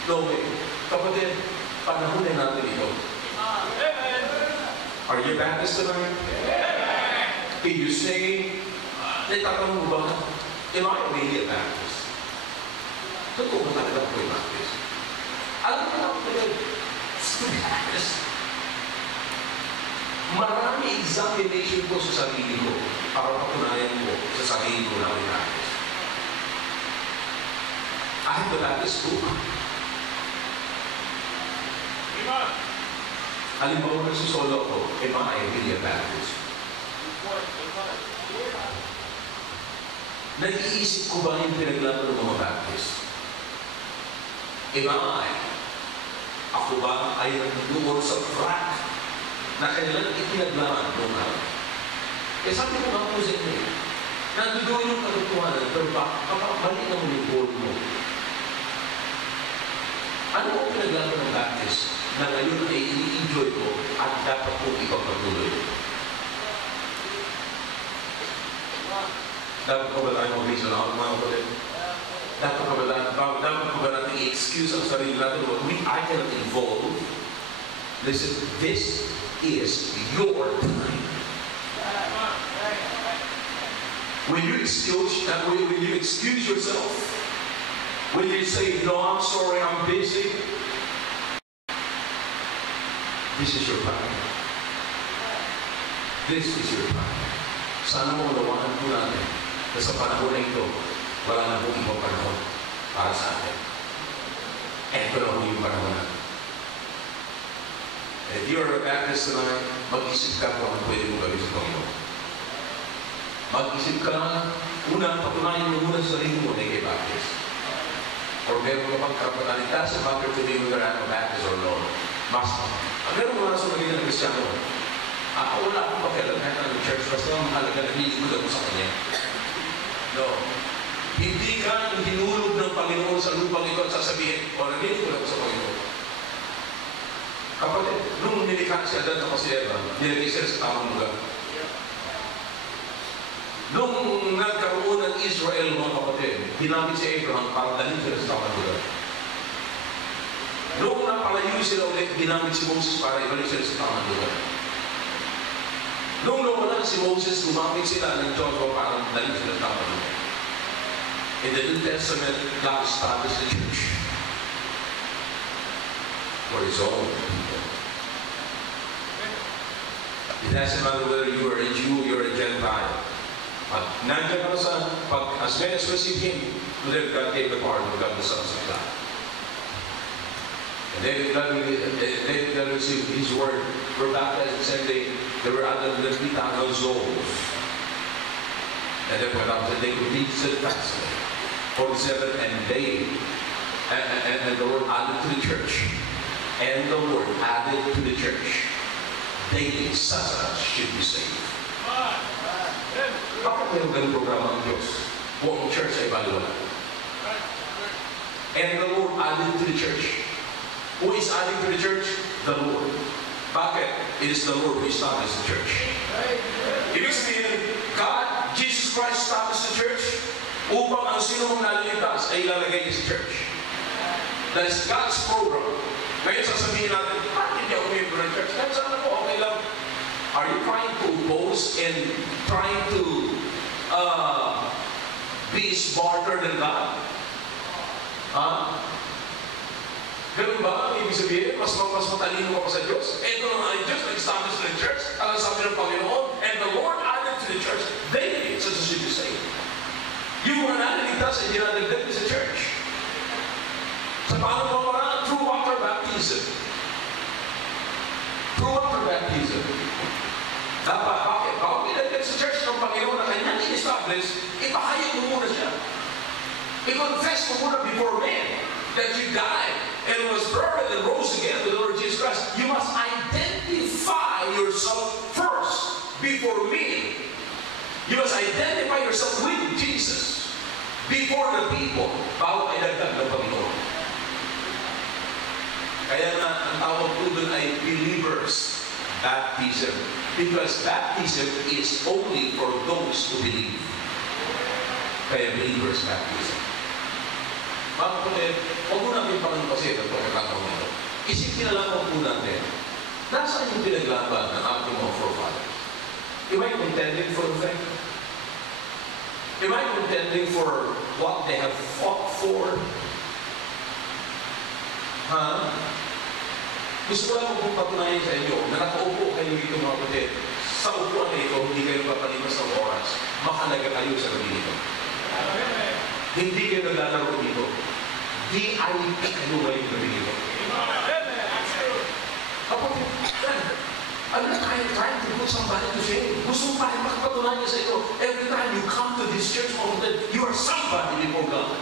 No way. Kapatid, panahunin natin ito. Are you Baptist tonight? Can you say, nagtatanong mo ba, am I really a Baptist? Totoo ba talaga ako yung Baptist? Alam mo na ako talaga, to be Baptist. Marami examination ko sa sarili ko para patunayan ko sa sarili ko na ako yung Baptist. I have the Baptist book. Halimbawa nagsusolo ako, am I really a Baptist? Nag-iisip ko ba yung pinaglaban ng mga Baptist? Am I? Ako ba ay nandoon sa track na kanilang ipinaglaban noong araw? Eh sabi ko nga po sa inyo, nandoon yung katotohanan, pero balik na mo yung goal mo. Ano ang pinaglaban ng Baptist na ngayon ay ini-enjoy ko at dapat kong ipagpatuloy? Dapat ko ba tayo mag-reason out mga kapatid? Dapat ko ba natin i-excuse ang sarili natin? I cannot involve. Listen, this is your time. When you excuse yourself, when you say, no, I'm sorry, I'm busy, this is your time. This is your time. Sana mo malawanan po natin na sa panahon na ito, wala na po ibang panahon para sa atin. Ito na po yung panahon natin. If you're a Baptist tonight, mag-isip ka kung ano pwede mo gawin sa Panginoon. Mag-isip ka lang, unang patunayan mo muna sa sarili mo na ikay Baptist. Or meron ka bang karapatan, it doesn't matter to me whether I'm a Baptist or not. Mas, meron mo na sa magiging ng Kristiyano. Wala akong pakialam kahit ng church, basta mahalaga na hiligod ako sa Kanya. No. Hindi ka hinulog ng Panginoon sa lupang ito at sasabihin, nanilig ko lang sa Panginoon. Kapatid, nung nilikha si Adan at si Eva, nilagay sila sa tamang lugar. Nung nagkaroon ng Israel, mga kapatid, ginamit si Abraham para dalhin sila sa tamang lugar. Nung napalayo sila ulit, ginamit si Moses para ibalik sila sa tamang lugar. Nung nawalan si Moses, gumamit sila ng Joshua para dalhin sila sa tamang lugar. In the New Testament, God established the church for His own people. It doesn't matter whether you are a Jew or you're a Gentile. Pag nandiyan ka sa, as many as receive Him, to them God gave the power to become the sons of God. And they did not receive His word. Were baptized and said they were under the 3,000 souls. And then went up and they could teach steadfastly. 47, and the Lord added to the church. And the Lord added to the church. Daily, such should be saved. Bakit mayroong ganun programa ng Diyos? Buong church ay baliwala. And the Lord added to the church. Who is adding to the church? The Lord. Bakit? It is the Lord who established the church. Ibig sabihin, God, Jesus Christ established the church upang ang sino mong naliligtas ay ilalagay niya sa church. That is God's program. Ngayon sasabihin natin, hindi ako member ng church. Kahit saan ako, okay lang. Are you trying to oppose and trying to be smarter than God? Ganun ba? Ibig sabihin, mas matalino ka pa sa Diyos? Ito naman ang Diyos, nag-establish ng church. Ang sabi ng Panginoon, and the Lord added to the church daily, such as you say. Yung mga naliligtas ay dinadagdag sa church. Sa paano ba parang? Through water baptism. Through water baptism. Dapat, bakit? Bago pinagdag sa church ng Panginoon na kanyang in-establish, ipahayag mo muna siya. I-confess mo muna before men that you died and was buried and rose again with the Lord Jesus Christ. You must identify yourself first before me. You must identify yourself with Jesus before the people bago ay dagdag ng Panginoon. Kaya na ang tawag po doon ay believers baptism. Because baptism is only for those who believe. Kaya believers baptism. Mga kapatid, huwag mo natin pangalampasin ang pagkakataon nito. Isipin na lang po natin, nasaan yung pinaglaban ng ating mga forefathers? Am I contending for the faith? Am I contending for what they have fought for? Gusto ko lang kung patunayan sa inyo na nakaupo kayo dito mga kapatid. Sa upuan na ito, hindi kayo papalimas ng oras. Mahalaga kayo sa gabi nito. Hindi kayo naglalaro dito. VIP kayo ngayon gabi nito. Kapatid, I'm not trying to put somebody to shame. Gusto pa rin makapatunayan sa ito. Every time you come to this church, you are somebody before God.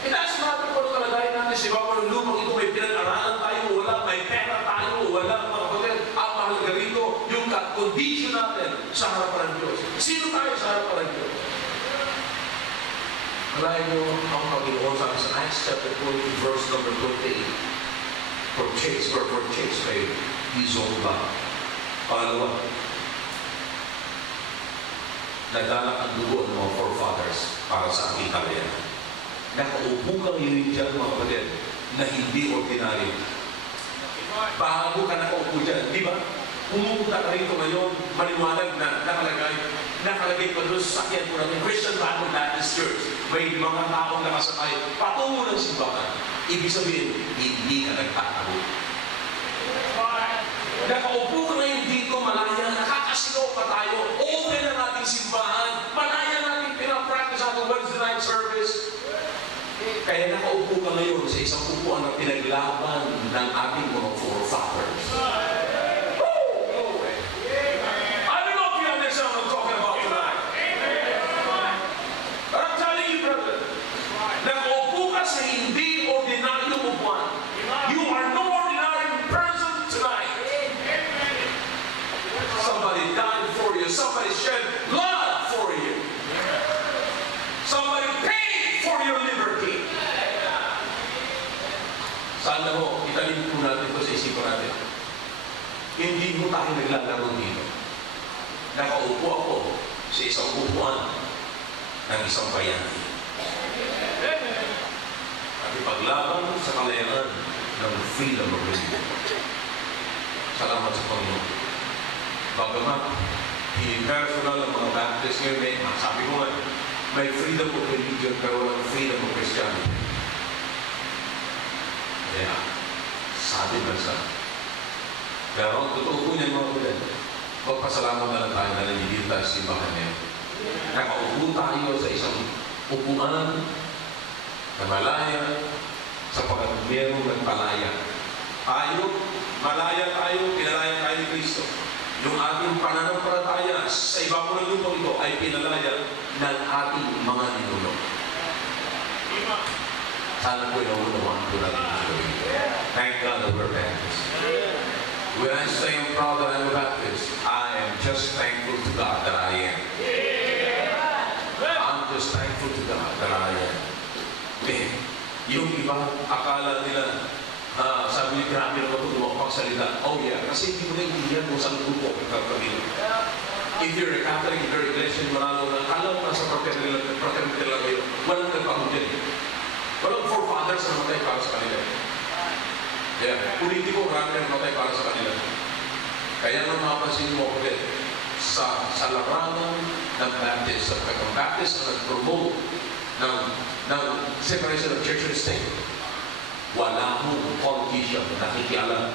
It doesn't matter kung ano kalagayan natin sa iba ng lupang ito, may pinag-aralan tayo, wala, may pera tayo, wala, mga kapatid. Ang mahalaga rito, yung condition natin sa harapan ng Diyos. Sino tayo sa harapan ng Diyos? Malayan nyo ang Panginoon sabi sa Acts chapter 20, verse number 28. Purchase by His own blood. Pangalawa, nagdalak ang dugo ng mga forefathers para sa aking kalayanan. Nakaupo kang yun dyan, mga kapatid, na hindi ordinary. Bago ka nakaupo dyan, di ba? Pumunta ka rito ngayon, maliwanag na nakalagay, nakalagay pa doon sa sakyan ko namin, Christian Bible Baptist Church. May mga taong nakasakay patungo ng simbahan. Ibig sabihin, hindi ka nagtatago. Nakaupo ka ngayon dito, malaya, nakakasigaw pa tayo. Open ang ating simbahan. Malaya natin pinapractice ang Wednesday night service. Kaya nakaupo ka ngayon sa isang upuan na pinaglaban ng ating mga forefathers. I don't know if you understand what I'm talking about tonight. But I'm telling you, brother, nakaupo ka sa hindi ordinaryo upuan. You are no ordinary person tonight. Somebody died for you. Somebody shed blood for you. Somebody paid for your liberty. Sana mo, italin po natin ito sa isipan natin. Hindi mo tayo naglalaro dito. Nakaupo ako sa isang upuan ng isang bayani. At ipaglaban sa kalayaan ng freedom of religion. Salamat sa Panginoon. Bagamat, hindi personal ang mga Baptist ngayon, sabi ko nga, may freedom of religion pero walang freedom of Christianity. Kaya, sabi ba sa pero ang totoo po niyan mga kapatid, magpasalamat na lang tayo na nandito tayo sa simbahan ngayon. Nakaupo tayo sa isang upuan na malaya sapagkat mayroong nagpalaya. Tayo, malaya tayo, pinalaya tayo ni Kristo. Yung ating pananampalataya sa iba po ng lupa ito ay pinalaya ng ating mga ninuno. Sana po inaunawaan po natin sa gawin. Thank God that we're Baptists. When I say I'm proud that I'm a Baptist, I am just thankful to God that I am. I'm just thankful to God that I am. Yung iba, akala nila, sabi ni grabe naman ito, makapagsalita. Oh yeah, kasi hindi mo naiintindihan kung saan grupo ang kagawin. If you're a Catholic, if you're a Iglesian, alam mo nasa fraternity lang kayo, walang nagpakudyan. Walang forefathers na namatay para sa kanila. Yeah, politiko, marami na namatay para sa kanila. Kaya nang mapapansin mo ulit, sa larangan ng Baptist, sa pagkakang Baptist na nag-promote ng separation of church and state, wala mong politician na nakikialam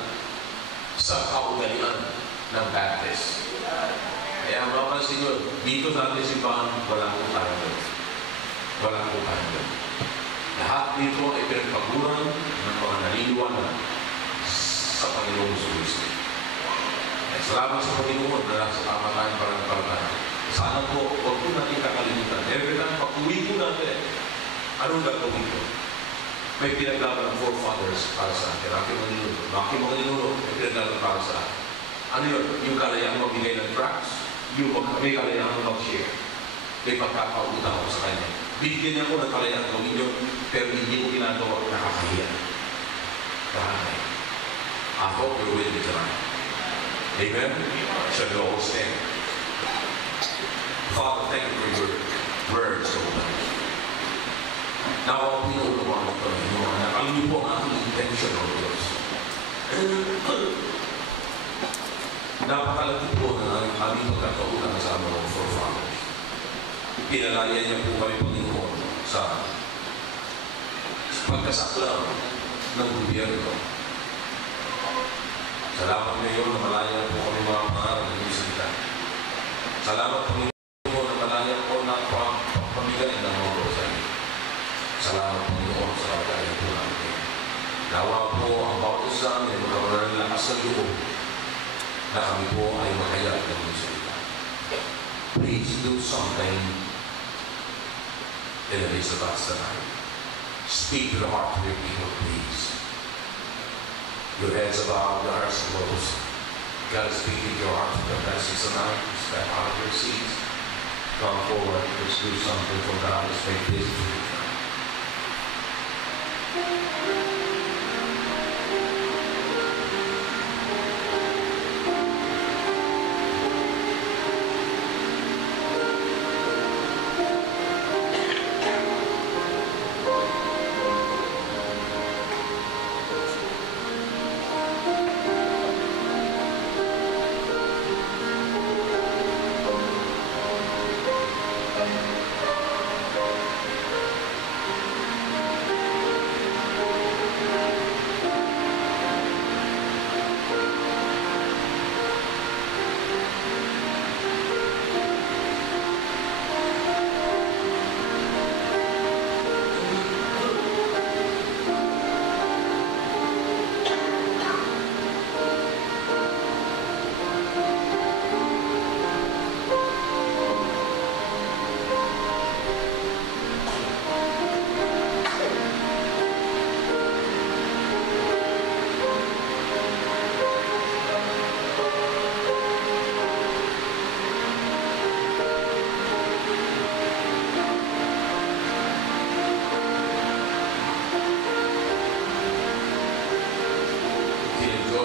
sa kaugalian ng Baptist. Kaya mapapansin nyo, dito sa ating simbahan, wala po tayo doon. Wala po tayo doon. Lahat dito ay pinagpaguran ng mga naniniwala sa Panginoong Kristo. Salamat sa Panginoon na nasa tama tayong pananampalataya. Sana po, huwag po natin kakalimutan. Every time, pag-uwi po natin, anong gagawin ko? May pinaglaban ng forefathers para sa akin. Aking mga ninuno, may pinaglaban para sa akin. Ano yun? Yung kalayaang magbigay ng tracts, yung may kalayaang mag-share. May pagkakautang ko sa kanya. Bigyan niya ko ng kalayaang gawin yun, pero hindi ko ginagawa, nakakahiya. Bakit? I hope you're with me tonight. Amen? Shall we all stand? Father, thank you for your words, O Lord. Now, ang pinulungan ko ito, alam niyo po ang aking intention, O Diyos. Napakalaki po na aming pagkakautang sa mga forefathers. Pinalaya niya po kami, Panginoon, sa pagkasaklaw ng gobyerno. Salamat ngayon na malaya po kami mga pangarap ng Isita. Salamat Panginoon na malaya po na pamigay ng mga rosa. Salamat Panginoon sa kalaya po namin. Nawa po ang bawat isa ay magkaroon ng lakas ng loob na kami po ay makayag ng Isita. Please do something in the midst of us tonight. Speak to the heart of your people, please. Your heads above, your hearts closed. God is speaking to your heart. The blessings tonight. Step out of your seats. Come forward. Let's do something for God. Let's make this for you.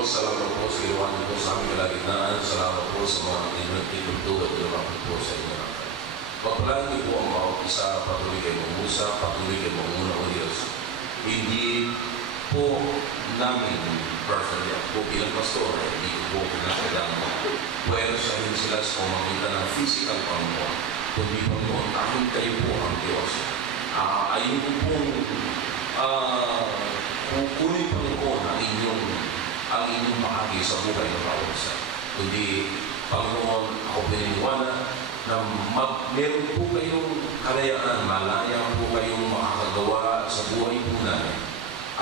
Diyos, salamat po sa iwan niyo po sa aming kalagitnaan. Salamat po sa mga tinutulad na naman po sa inyo. Pagpalaan niyo po ang bawat isa, patuloy kayo mangusap, patuloy kayo manguna o Diyos. Hindi po namin personally po bilang pastor, hindi ko po pinakailangan. Puwersahin sila sa pamamagitan ng physical Panginoon. Kundi Panginoon, amin kayo po ang Diyos. Ayun po pong kukunin Panginoon ang inyong bahagi sa buhay ng bawat isa. Kundi Panginoon, ako pininiwala na meron po kayong kalayaan, malaya po kayong makakagawa sa buhay po namin.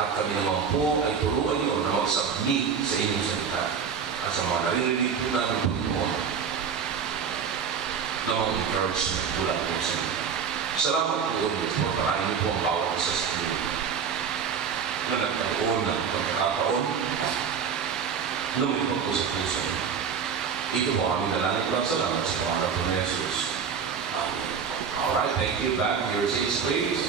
At kami naman po ay turuan nyo na mag-submit sa inyong salita. At sa mga naririnig po namin Panginoon, na mga encouragement mula po sa inyo. Salamat po ulit po, parahin niyo po ang bawat isa sa inyo. Na nagkaroon ng pagkakataon, lumipag po sa puso niyo. Ito po kami nalanig lang. Salamat sa pangalan po ni Jesus. Amen. Alright, thank you. Back to your seats, please.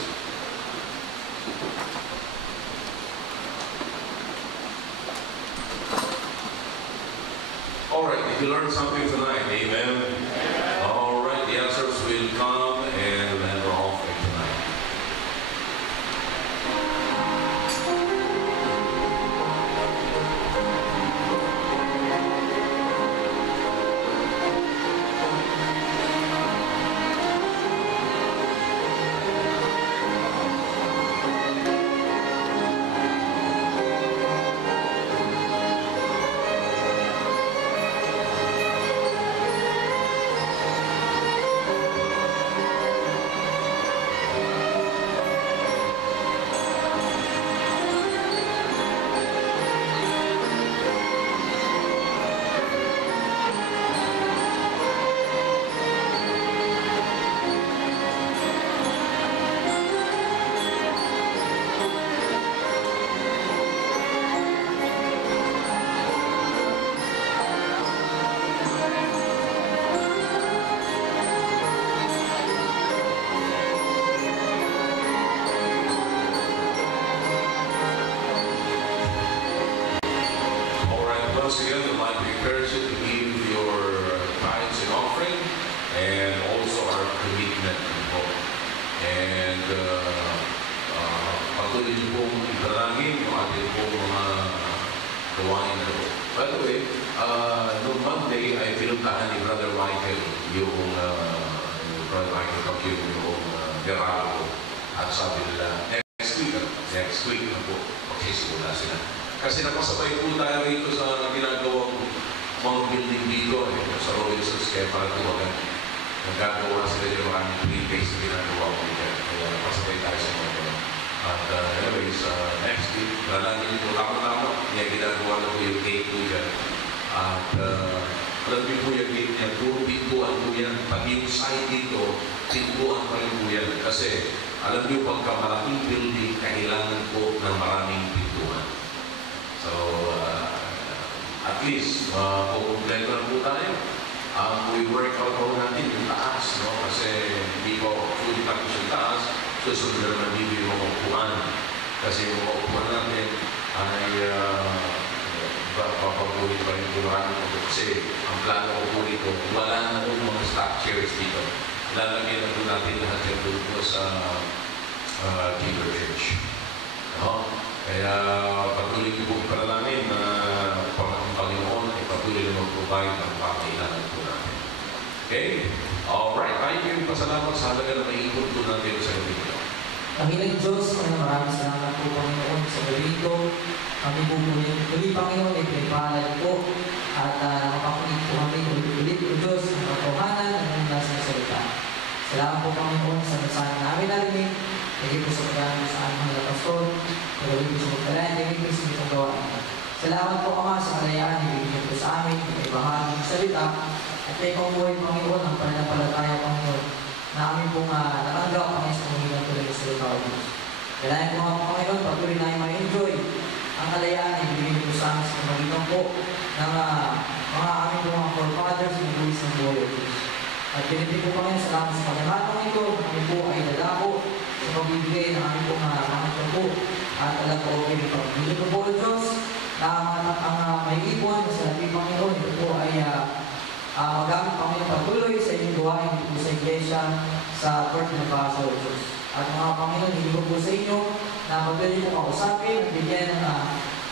Alright, if you learned something tonight, amen? Alright, the answers will come and then we're off tonight. Once again, I'd like to encourage you to give your tithes and offering and also our commitment to God. And patuloy niyo pong ipanalangin yung ating pong mga gawain na ito. By the way, noong Monday ay pinuntahan ni Brother Michael yung Brother Michael Pagyo yung Gerardo. At sabi nila, next week na po, magsisimula sila. Kasi napasabay po tayo rito sa ginagawang mga building dito sa Robinsons, kaya para tumagan. Nagagawa sila yung maraming pre-base na ginagawa ko dito. Kaya napasabay tayo sa mga ito. At anyways, next week, lalangin ito tama-tama. Kaya ginagawa na po yung gate po dyan. At alam niyo po yung gate niya, puro pintuan po yan. Pati yung side dito, pintuan pa rin po yan. Kasi alam niyo pagka malaking building, kailangan po ng maraming pintuan. So, at least, kukumpleto na po tayo. We work out po natin yung taas, no? Kasi hindi po fully tapos yung taas, susunod na naman dito yung mga upuan. Kasi yung mga upuan natin ay papagulit pa rin po marami po. Kasi ang plano ko po dito, wala na po mga stock chairs dito. Lalagyan na po natin lahat yung po sa Dealer Church. No? Kaya patuloy ko pong panalangin na ang Panginoon ay patuloy na mag-provide ang pangailangan po natin. Okay? Alright. Tayo yung pasalamat sa halaga na maiikot po natin sa gabi ito. Panginoon Diyos, maraming salamat po Panginoon sa gabi ito. Kami po muli Panginoon ay pinipalad po at nakapakulit po kami ulit po Diyos ang katotohanan ng nasa salita. Salamat po Panginoon sa nasahan namin narinig. Hindi po sa pagkakas sa aming mga pastor, pero hindi po sa pagkakas, hindi po sa itong gawain. Salamat po Ama sa kalayaan, ibigay po sa amin, ibahagi ng salita, at kayo pong buhay Panginoon, ang pananampalataya Panginoon, na amin pong natanggap ang isang panghilang tuloy sa salita o Diyos. Kailangan po mga Panginoon, patuloy na yung ma-enjoy ang kalayaan, ibigay po sa amin sa panghilang po ng mga amin po mga forefathers na buwis ng buhay o Diyos. At binibig po Panginoon, salamat sa pagkamatang ito, kami po ay lalako sa pagbibigay ng aming pong mga po at alam po okay ito. Hindi po po Diyos, na ang may ipon sa ating Panginoon, ito po ay magamit Panginoon patuloy sa inyong gawain dito sa iglesia sa Port Napaso. At mga Panginoon, hindi ko po sa inyo na patuloy po kausapin, bigyan ng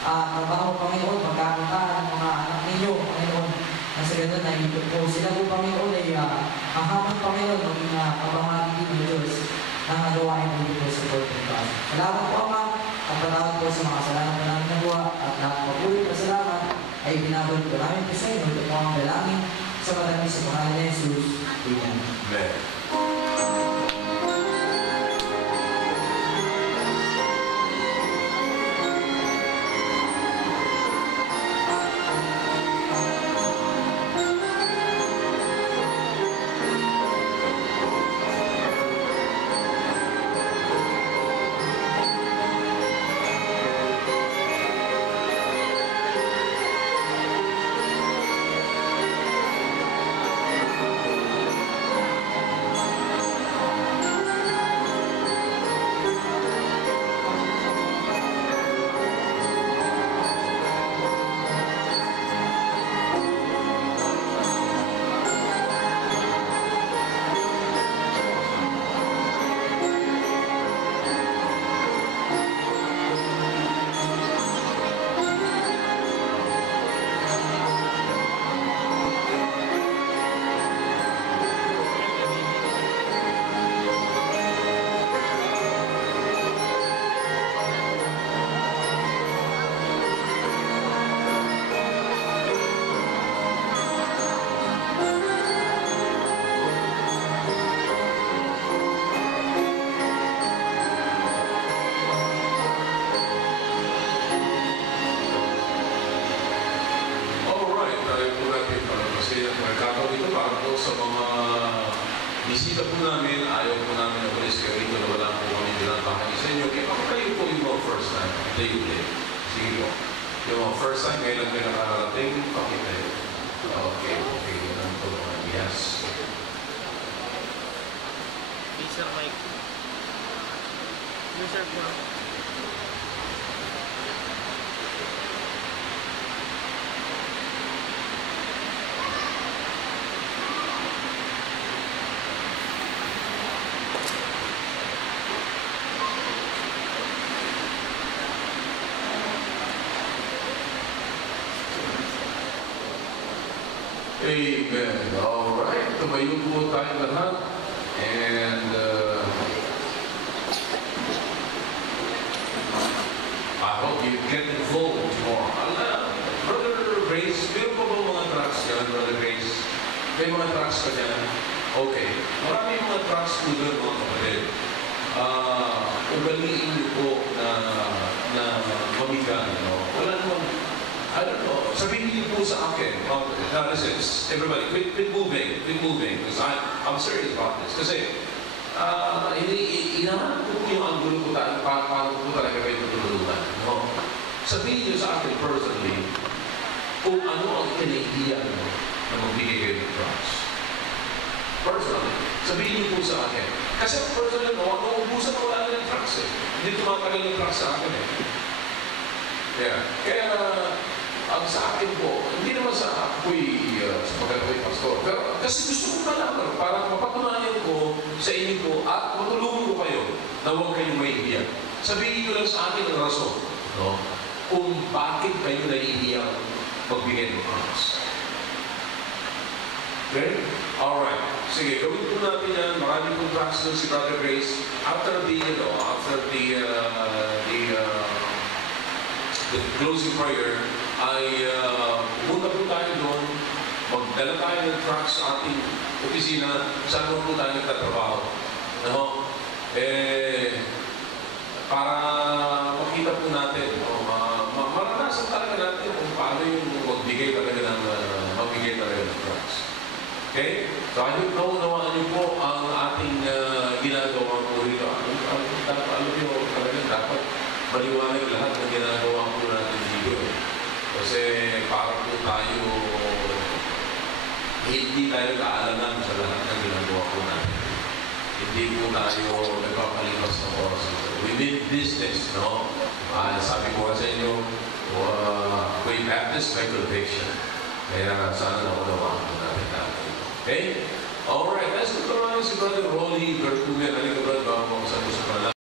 trabaho Panginoon, pagkakitaan ng mga anak ninyo, Panginoon, na sa ganun na ito po sila po Panginoon ay mahamon Panginoon maging kapamagi ng Diyos ng gawain po dito sa Port Napaso. Salamat po Ama, at patawad po sa mga kasalanan na namin nagawa at napapuli pa salamat ay binabalik po namin po sa inyo ito po ang dalangin sa madami sa pangalan ni Jesus. Amen. Amen. Bisita po namin, ayaw po namin na ulis kayo rito na wala po kami dinatakan sa inyo. Kaya baka kayo po yung mga first time, tayo ulit. Sige po. Yung mga first time, ngayon lang kayo nakarating, pakita yun. Okay, okay. Yan po naman. Yes. Sir Mike. Sir po. Amen. All right. Tumayo po tayong lahat. And I hope you get involved more. Brother Grace, meron po ba mga tracks yan, Brother Grace? May mga tracks ka dyan? Okay. Marami mga tracks po doon, mga kapatid. Ugaliin niyo po na mamigan. No? Wala naman, I don't know. Sabihin niyo po sa akin, listen, everybody, quit moving, because I'm serious about this. Kasi, inahanap ko po yung angulo ko tayo, paano po talaga kayo tutulungan. No? Sabihin niyo sa akin personally, kung ano ang kinaiiyan mo na magbigay kayo ng trust. Personally, sabihin niyo po sa akin. Kasi personally, nauubusan na wala na ng trust eh. Hindi tumatagal yung trust sa akin eh. Yeah. Kaya, ang sa akin po, hindi naman sa ako'y sapagkat ako'y pastor. Pero kasi gusto ko malaman para mapatunayan ko sa inyo po at matulungan ko kayo na huwag kayong maiiyak. Sabihin nyo lang sa akin ang rason, no? Kung bakit kayo naiiyak magbigay ng trust. Okay? Alright. Sige, gawin po natin yan. Marami pong trust doon si Brother Grace. After the closing prayer, ay pumunta po tayo doon, magdala tayo ng truck sa ating opisina, saan po tayo nagtatrabaho. No? Para makita po natin, maranasan talaga natin kung paano yung magbigay talaga ng trucks. Okay? So I hope naunawaan niyo po ang ating ginagawa po rito. Alam niyo, talaga dapat maliwanag lahat ng ginagawa po natin dito. Kasi para po tayo, hindi tayo kaalaman sa lahat ng ginagawa po natin. Hindi po tayo nagpapalipas ng oras. We need business, no? Sabi ko sa inyo, be baptized by conviction. Kaya sana naunawaan po natin natin. Okay? Alright.